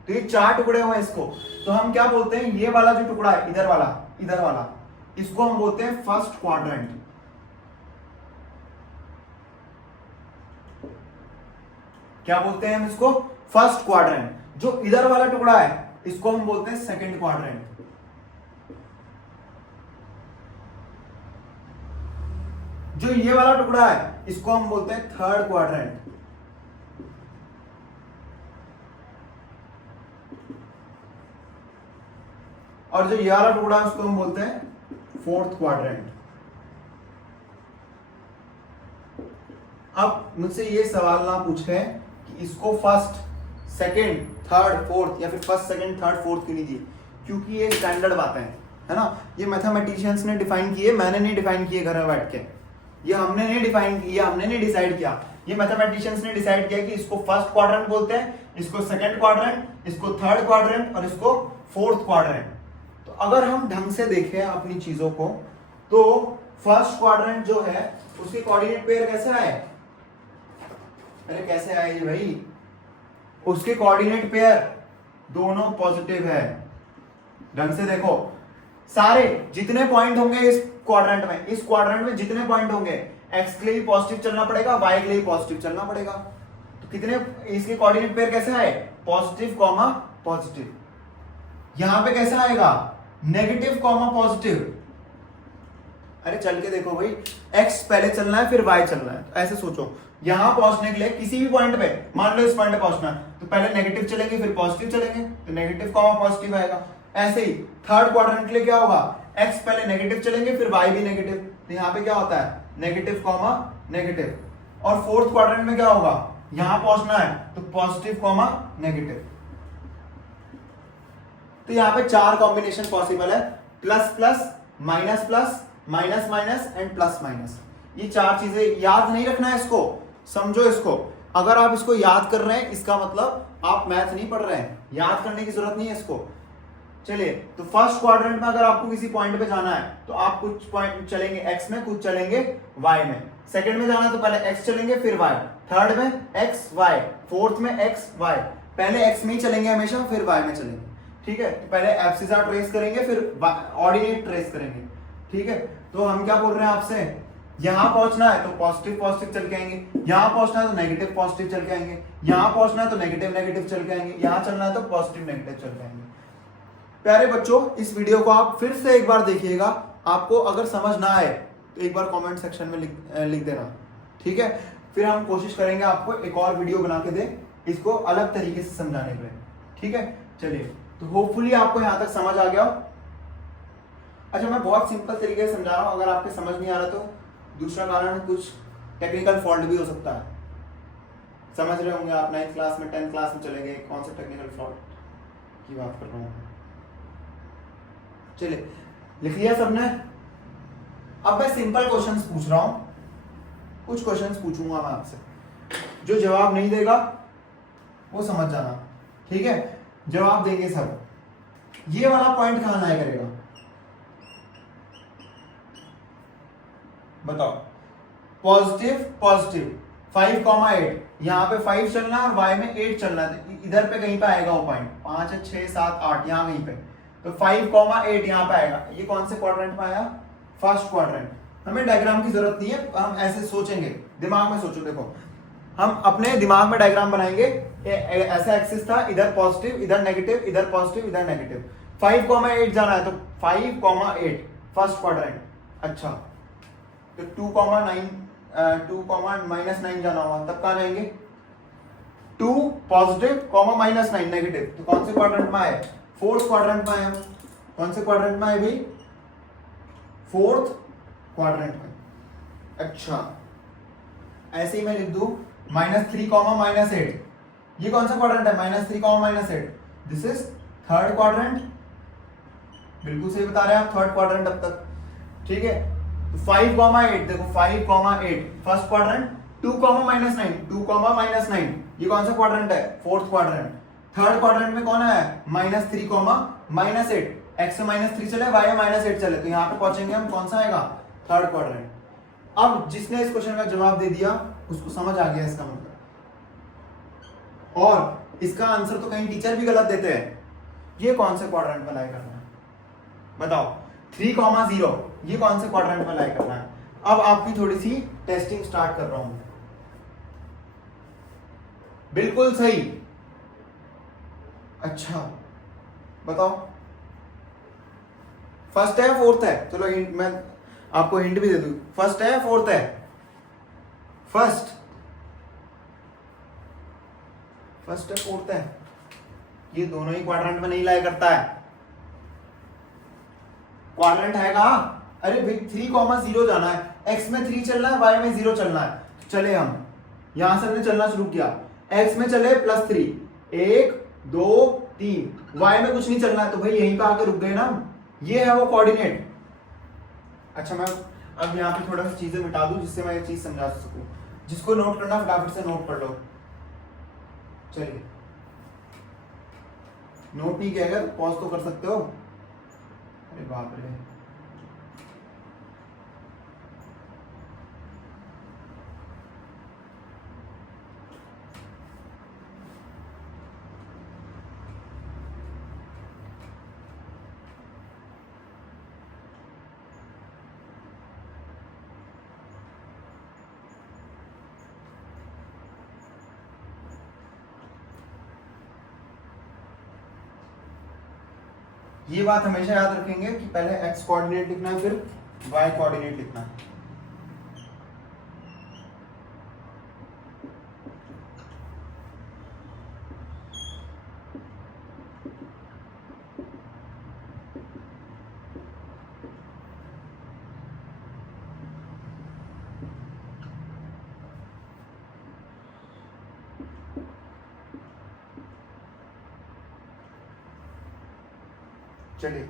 तो ये 4 टुकड़े हुए इसको, तो हम क्या बोलते हैं? ये वाला जो टुकड़ा है इधर वाला, इसको हम बोलते हैं फर्स्ट क्वाड्रेंट। क्या बोलते हैं हम इसको? First quadrant. जो इधर वाला टुकड़ा है इसको हम बोलते हैं सेकंड क्वाड्रेंट। जो ये वाला टुकड़ा है इसको हम बोलते हैं थर्ड क्वाड्रेंट। और जो ये वाला टुकड़ा है उसको हम बोलते हैं फोर्थ क्वाड्रेंट। अब मुझसे ये सवाल ना पूछे कि इसको फर्स्ट, सेकंड, थर्ड, फोर्थ या फिर फर्स्ट, सेकंड, थर्ड, फोर्थ क्यों नहीं दी, क्योंकि ये स्टैंडर्ड बातें हैं, है ना। ये मैथमेटिशियंस ने डिफाइन किए, मैंने नहीं डिफाइन किए घर में बैठ के। ये हमने नहीं डिफाइन किया, हमने नहीं डिसाइड किया, ये मैथमेटिशियंस ने डिसाइड किया कि इसको फर्स्ट क्वाड्रेंट बोलते हैं, इसको सेकंड क्वाड्रेंट, इसको थर्ड क्वाड्रेंट और इसको फोर्थ क्वाड्रेंट। तो अगर हम ढंग से देखें अपनी चीजों को तो फर्स्ट क्वाड्रेंट जो है उसके कोऑर्डिनेट पेयर कैसे आए? अरे कैसे आए ये भाई? उसके कोऑर्डिनेट पेयर दोनों पॉजिटिव है। ढंग से देखो, सारे जितने पॉइंट होंगे इस क्वाड्रेंट में जितने पॉइंट होंगे, x के लिए पॉजिटिव चलना पड़ेगा, y के लिए पॉजिटिव चलना पड़ेगा। तो कितने इसके कोऑर्डिनेट पेयर कैसे आए? Positive comma positive. यहां पे कैसा आएगा? Negative comma positive. अरे चल के देखो भाई, x पहले चलना है फिर y चलना है, तो ऐसे सोचो। यहां पहुंचने के लिए किसी भी पॉइंट पे, मान लो इस पॉइंट पे पहुंचना है तो पहले नेगेटिव चलेंगे फिर पॉजिटिव चलेंगे, तो नेगेटिव कॉमा पॉजिटिव आएगा। ऐसे ही थर्ड क्वाड्रेंट के लिए क्या होगा? x पहले नेगेटिव चलेंगे फिर y भी नेगेटिव, तो यहां पे क्या होता है? Negative comma negative. और फोर्थ क्वाड्रेंट में क्या होगा? यहां पहुंचना है तो पॉजिटिव कॉमा नेगेटिव। तो यहां पे 4 कॉम्बिनेशन पॉसिबल है, plus plus, minus plus, minus minus and plus minus. ये 4 चीजें याद नहीं रखना है, इसको समझो। इसको अगर आप इसको याद कर रहे हैं इसका मतलब आप मैथ नहीं पढ़ रहे हैं, याद करने की जरूरत नहीं है इसको। चलिए, तो फर्स्ट क्वाड्रेंट में अगर आपको किसी पॉइंट पे जाना है तो आप कुछ पॉइंट चलेंगे x में, कुछ चलेंगे y में। सेकंड में जाना है तो पहले x चलेंगे फिर y, थर्ड में x y, फोर्थ में x y, पहले एक्स में ही चलेंगे हमेशा, फिर वाई में चलेंगे, ठीक है। तो पहले एब्सिसा ट्रेस करेंगे, फिर ऑर्डिनेट ट्रेस करेंगे, ठीक है। तो हम क्या बोल रहे हैं आपसे, यहां पहुंचना है तो पॉजिटिव पॉजिटिव चल के आएंगे, यहां पहुंचना है तो नेगेटिव पॉजिटिव चल के आएंगे, यहां पहुंचना है तो नेगेटिव नेगेटिव चल के आएंगे, यहां चलना है तो पॉजिटिव नेगेटिव चल के आएंगे। प्यारे बच्चों, इस वीडियो को आप फिर से एक बार देखिएगा। आपको अगर समझ ना आए तो एक बार कमेंट सेक्शन में लिख देना, ठीक है। फिर हम कोशिश करेंगे आपको एक और वीडियो बना के दे इसको अलग तरीके से समझाने के लिए, ठीक है। चलिए, तो होपफुली आपको यहां तक समझ आ गया। अच्छा, मैं बहुत सिंपल तरीके से समझा रहा हूं, अगर आपके समझ नहीं आ रहा तो दूसरा कारण कुछ टेक्निकल फॉल्ट भी हो सकता है। समझ रहे होंगे आप, 9th क्लास में 10th क्लास में चले गए, कौन सा टेक्निकल फॉल्ट की बात कर रहा हूँ। चलिए, लिख लिया सबने। अब मैं सिंपल क्वेश्चंस पूछ रहा हूं, कुछ क्वेश्चंस पूछूंगा मैं आपसे, जो जवाब नहीं देगा वो समझ जाना, ठीक है। जवाब देंगे सब। ये वाला पॉइंट कहां लाया करेगा, बताओ। पॉजिटिव पॉजिटिव 5,8, यहाँ पे 5 चलना है और y में 8 चलना है, इधर पे कहीं पे आएगा वो पॉइंट, 5 6 7 8 यहाँ कहीं पे, तो 5,8 यहाँ पे आएगा। ये कौन से क्वाड्रेंट में आया, फर्स्ट क्वाड्रेंट। हमें डायग्राम की जरूरत नहीं है, हम ऐसे सोचेंगे, दिमाग में सोचो। देखो, हम अपने दिमाग में डायग्राम बनाएंगे, ऐसा एक्सिस था, इधर पॉजिटिव इधर नेगेटिव, इधर पॉजिटिव इधर नेगेटिव, 5,8 जाना है, तो 5,8 फर्स्ट क्वाड्रेंट। अच्छा, तो 2,9 -9 जाना होगा, तब कहां जाएंगे, 2 पॉजिटिव -9 नेगेटिव, तो कौन से क्वाड्रेंट में आए, फोर्थ क्वाड्रेंट में आए। कौन से क्वाड्रेंट में आए भाई, फोर्थ क्वाड्रेंट में। अच्छा, ऐसे ही मैं लिख दूं -3, -8, ये कौन सा क्वाड्रेंट है, -3, -8, दिस इज थर्ड क्वाड्रेंट। बिल्कुल सही बता रहे हैं आप, थर्ड क्वाड्रेंट अब तक, ठीक है। 5,8, देखो 5,8 फर्स्ट क्वाड्रेंट, 2, -9, 2, -9, ये कौन सा क्वाड्रेंट है, फोर्थ क्वाड्रेंट। थर्ड क्वाड्रेंट में कौन है, -3, -8, x में -3 चले, y में -8 चले, तो यहाँ पे पहुंचेंगे हम, कौन सा आएगा, थर्ड क्वाड्रेंट। अब जिसने इस क्वेश्चन का जवाब दे दिया उसको समझ आ गया इसका मतलब, और इसका आंसर तो कहीं टीचर भी गलत देते हैं। ये कौन से क्वाड्रेंट में लाई करना है, बताओ। 3,0, ये कौन से क्वाड्रेंट में लाई करना है। अब आपकी थोड़ी सी टेस्टिंग स्टार्ट कर रहा हूं, बिल्कुल सही। अच्छा बताओ, फर्स्ट है फोर्थ है, चलो मैं आपको हिंट भी दे दूं, फर्स्ट है फोर्थ है, फर्स्ट है फोर्थ है, ये दोनों ही क्वाड्रेंट में नहीं लाई करता है। क्वाड्रेंट है कहां, अरे भाई 3,0 जाना है, x में 3 चलना है, y में 0 चलना है। चले हम यहां से हमने चलना शुरू किया, x में चले +3, 1 2 3, y में कुछ नहीं चलना है, तो भाई यहीं पे आके रुक गए ना, ये है वो कोऑर्डिनेट। अच्छा, मैं अब यहाँ पे थोड़ा सा चीजें मिटा दूं जिससे मैं ये चीज समझा सकूं। जिसको नोट करना फटाफट से नोट कर लो। चलिए, नोट नहीं किया तो पॉज तो कर सकते हो। अरे बाप रे, ये बात हमेशा याद रखेंगे कि पहले x कोऑर्डिनेट लिखना है, फिर y कोऑर्डिनेट लिखना है। चलिए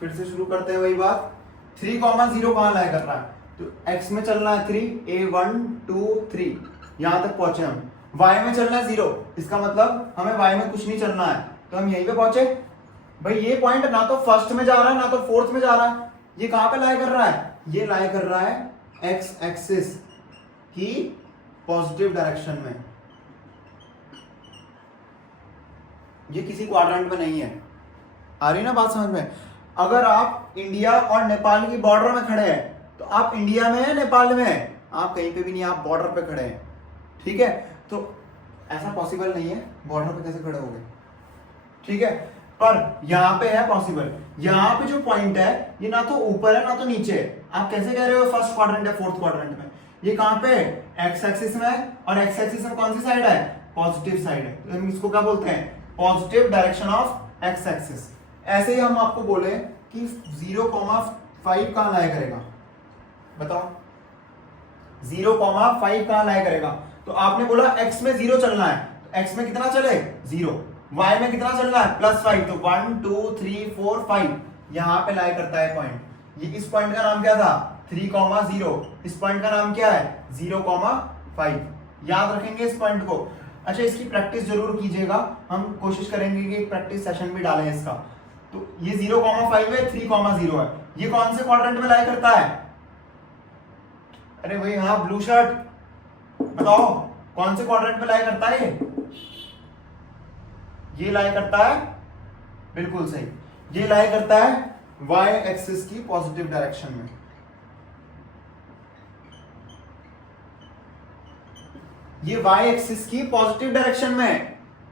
फिर से शुरू करते हैं वही बात। 3,0 कहां लाया कर रहा है, तो x में चलना है 3, a 1 2 3, यहां तक पहुंचे हम। y में चलना है 0, इसका मतलब हमें y में कुछ नहीं चलना है, तो हम यहीं पे पहुंचे। भाई ये पॉइंट ना तो फर्स्ट में जा रहा है ना तो फोर्थ में जा रहा है, ये कहां पे लाया कर रहा है, ये लाया कर रहा है x एक्सिस की पॉजिटिव डायरेक्शन में। ये किसी क्वाड्रेंट में नहीं है। आ रही ना बात समझ में? अगर आप इंडिया और नेपाल की बॉर्डर में खड़े हैं तो आप इंडिया में है, नेपाल में है, आप कहीं पे भी नहीं, आप बॉर्डर पे खड़े हैं, ठीक है? तो ऐसा पॉसिबल नहीं है, बॉर्डर पे कैसे खड़े हो गए, ठीक है? पर यहां पे है पॉसिबल। यहां पे जो पॉइंट है ये ना तो ऊपर है ना तो नीचे है। आप कैसे कह रहे हो फर्स्ट क्वाड्रेंट है फोर्थ क्वाड्रेंट में? ये कहां पे है? एक्स एक्सिस में है, और एक्स एक्सिस में कौन सी साइड है? पॉजिटिव साइड है। तो हम इसको क्या बोलते हैं? Positive direction of x axis. ऐसे ही हम आपको बोले कि 0,5 कहां लाया करेगा, बताओ 0,5 कहां लाया करेगा? तो आपने बोला x में 0 चलना है, तो x में कितना चले? 0। y में कितना चलना है? +5। तो 1 2 3 4 5 यहां पे लाया करता है पॉइंट। ये इस पॉइंट का नाम क्या था? 3,0। इस पॉइंट का नाम क्या है? 0,5। याद रखेंगे इस पॉइंट को। अच्छा, इसकी प्रैक्टिस जरूर कीजिएगा, हम कोशिश करेंगे कि प्रैक्टिस सेशन भी डालें इसका। तो ये 0,5 है, 3,0 है, ये कौन से क्वाड्रेंट में लाई करता है? अरे भाई हाँ, ब्लू शर्ट, बताओ कौन से क्वाड्रेंट में लाई करता है? ये लाई करता है, बिल्कुल सही, ये लाई करता है y एक्सिस की पॉजिटिव डायरेक्शन में। ये y एक्सिस की पॉजिटिव डायरेक्शन में है,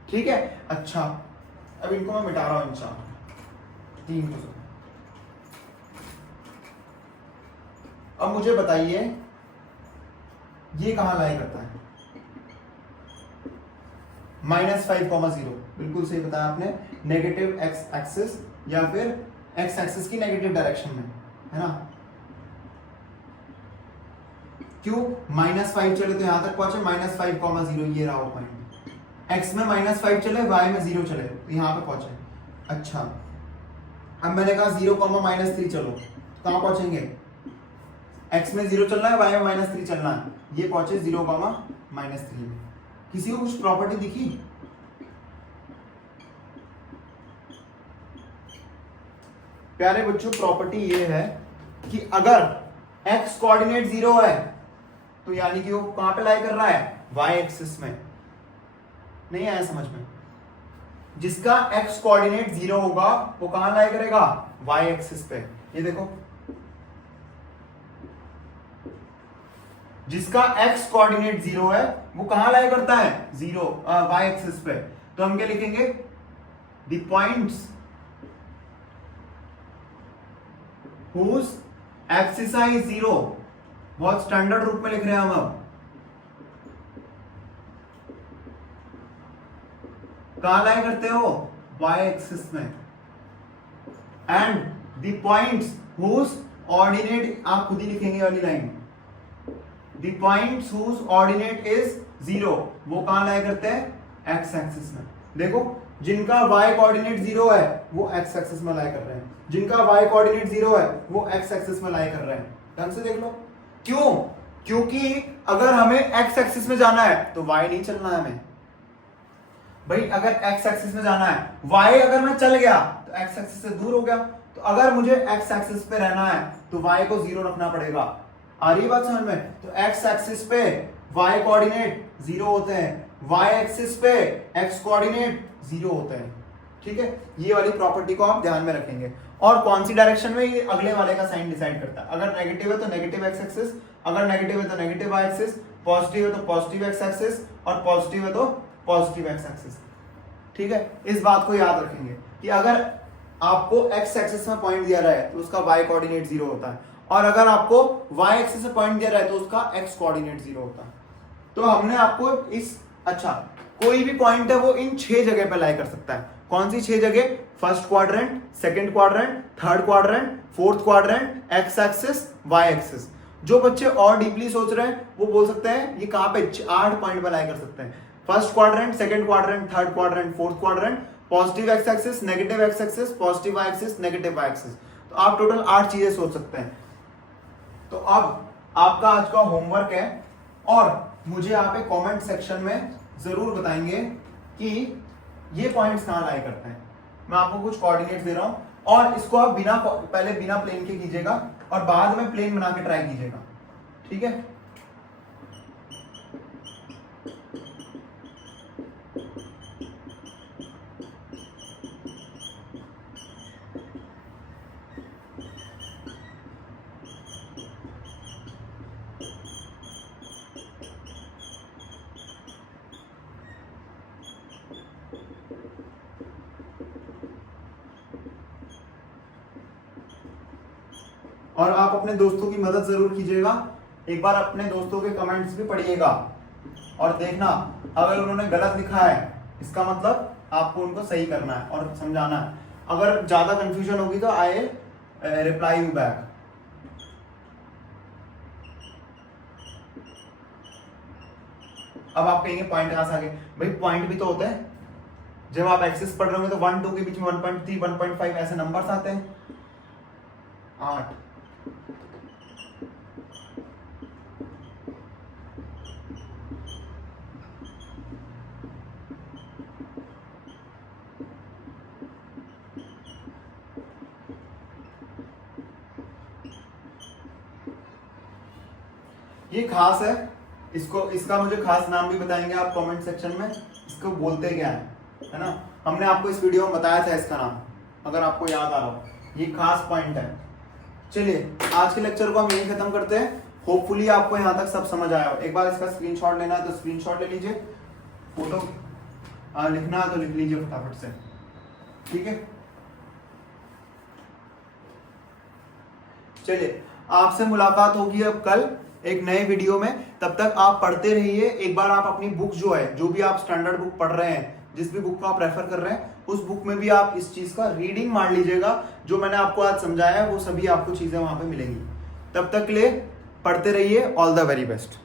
ठीक है? अच्छा, अब इनको मैं मिटा रहा हूं इंशाल्लाह, 3 को। अब मुझे बताइए ये कहां लाई करता है? -5,0, बिल्कुल सही बताया आपने, नेगेटिव एक्स एक्सिस या फिर एक्स एक्सिस की नेगेटिव डायरेक्शन में, है ना? क्यों? -5 चले तो यहां तक पहुंचे, -5,0, ये रहा वो पॉइंट। एक्स में -5 चले, वाई में 0 चले, तो यहां पे पहुंचे। अच्छा, अब मैंने कहा 0,-3 चलो, कहां पहुंचेंगे? एक्स में 0 चलना है, वाई में -3 चलना है, ये पहुंचे 0,-3 में। किसी को कुछ प्रॉपर्टी दिखी? प्यारे बच्चों, प्रॉपर्टी ये है कि अगर x कोऑर्डिनेट 0 है तो यानी कि वो कहां पे लाई कर रहा है? y एक्सिस में। नहीं आया समझ में? जिसका x कोऑर्डिनेट 0 होगा वो कहां लाई करेगा? y एक्सिस पे। ये देखो, जिसका x कोऑर्डिनेट 0 है वो कहां लाई करता है? 0 y एक्सिस पे। तो हम क्या लिखेंगे? The points whose axis is 0, बहुत स्टैंडर्ड रूप में लिख रहे हैं हम। अब कहां लाई करते हो? y एक्सिस में। And the points whose ordinate, आप खुद ही लिखेंगे वाली line, the points whose ordinate is 0, वो कहां लाई करते हैं? x एक्सिस में। देखो, जिनका y कोऑर्डिनेट 0 है वो x एक्सिस में लाई कर रहे हैं, जिनका y कोऑर्डिनेट 0 है वो x एक्सिस में लाई कर रहे हैं। ढंग से देख लो। क्यों? क्योंकि अगर हमें x एक्सिस में जाना है तो y नहीं चलना है हमें। भाई अगर x एक्सिस में जाना है, y अगर मैं चल गया तो x एक्सिस से दूर हो गया, तो अगर मुझे x एक्सिस पे रहना है तो y को 0 रखना पड़ेगा। आ रही बात समझ में? तो x एक्सिस पे y कोऑर्डिनेट 0 होते हैं, y एक्सिस पे x कोऑर्डिनेट 0 होते हैं, ठीक है? ये वाली प्रॉपर्टी को आप ध्यान में रखेंगे। और कौन सी डायरेक्शन में, ये अगले वाले का साइन डिसाइड करता है। अगर नेगेटिव है तो नेगेटिव एक्स एक्सिस, अगर नेगेटिव है तो नेगेटिव वाई एक्सिस, पॉजिटिव है तो पॉजिटिव एक्स एक्सिस, और पॉजिटिव है तो पॉजिटिव एक्स एक्सिस, ठीक है? इस बात को याद रखेंगे कि अगर आपको एक्स एक्सिस में पॉइंट दिया रहा है तो उसका वाई कोऑर्डिनेट 0 होता है, और अगर आपको वाई एक्सिस में पॉइंट दिया रहा है तो उसका एक्स कोऑर्डिनेट 0 होता है। तो हमने आपको इस, अच्छा, कोई भी पॉइंट है वो इन 6 जगह पे लाई कर सकता है। कौन सी 6 जगह? First quadrant, second quadrant, third quadrant, fourth quadrant, x axis, y axis. जो बच्चे और डीपली सोच रहे हैं वो बोल सकते हैं ये कहां पे 8 पॉइंट पे लाई कर सकते हैं। First quadrant, second quadrant, third quadrant, fourth quadrant, positive x axis, negative x axis, positive y axis, negative y axis. तो आप टोटल 8 चीजें सोच सकते हैं। तो अब आपका आज का होमवर्क है, और मुझे आप एक कमेंट सेक्शन में जरूर बताएंगे कि ये पॉइंट्स कहां लाई करते हैं। मैं आपको कुछ कोऑर्डिनेट्स दे रहा हूं, और इसको आप पहले बिना प्लेन के कीजिएगा और बाद में प्लेन बना के ट्राई कीजिएगा, ठीक है? और आप अपने दोस्तों की मदद जरूर कीजिएगा। एक बार अपने दोस्तों के कमेंट्स भी पढ़िएगा और देखना, अगर उन्होंने गलत लिखा है इसका मतलब आपको उनको सही करना है और समझाना है। अगर ज्यादा कंफ्यूजन होगी तो आई रिप्लाई यू बैक। अब आप कहेंगे पॉइंट कहां से आ गए? भाई पॉइंट भी तो होते हैं, जब आप एक्सेस पढ़ रहे होंगे तो 1 2 के बीच में 1.3 1.5 ऐसे नंबर्स आते हैं। 8 ये खास है, इसको इसका मुझे खास नाम भी बताएंगे आप कमेंट सेक्शन में, इसको बोलते क्या है ना? हमने आपको इस वीडियो में बताया था इसका नाम, अगर आपको याद आ रहा हो। ये खास पॉइंट है। चलिए आज के लेक्चर को हम यही खत्म करते हैं। होपफुली आपको यहाँ तक सब समझ आया हो। एक बार इसका स्क्रीनशॉट लेना है तो स्क्रीनशॉट ले लीजिए, फोटो लिखना है तो लिख लीजिए फटाफट से, ठीक है? चलिए आपसे मुलाकात होगी अब कल एक नए वीडियो में। तब तक आप पढ़ते रहिए। एक बार आप अपनी बुक जो है, जो भी आप स्टैंडर्ड बुक पढ़ रहे हैं, जिस भी बुक को आप रेफर कर रहे हैं, उस बुक में भी आप इस चीज का रीडिंग मार लीजिएगा। जो मैंने आपको आज समझाया है वो सभी आपको चीजें वहां पे मिलेंगी। तब तक के लिए पढ़ते रहिए। All the very best.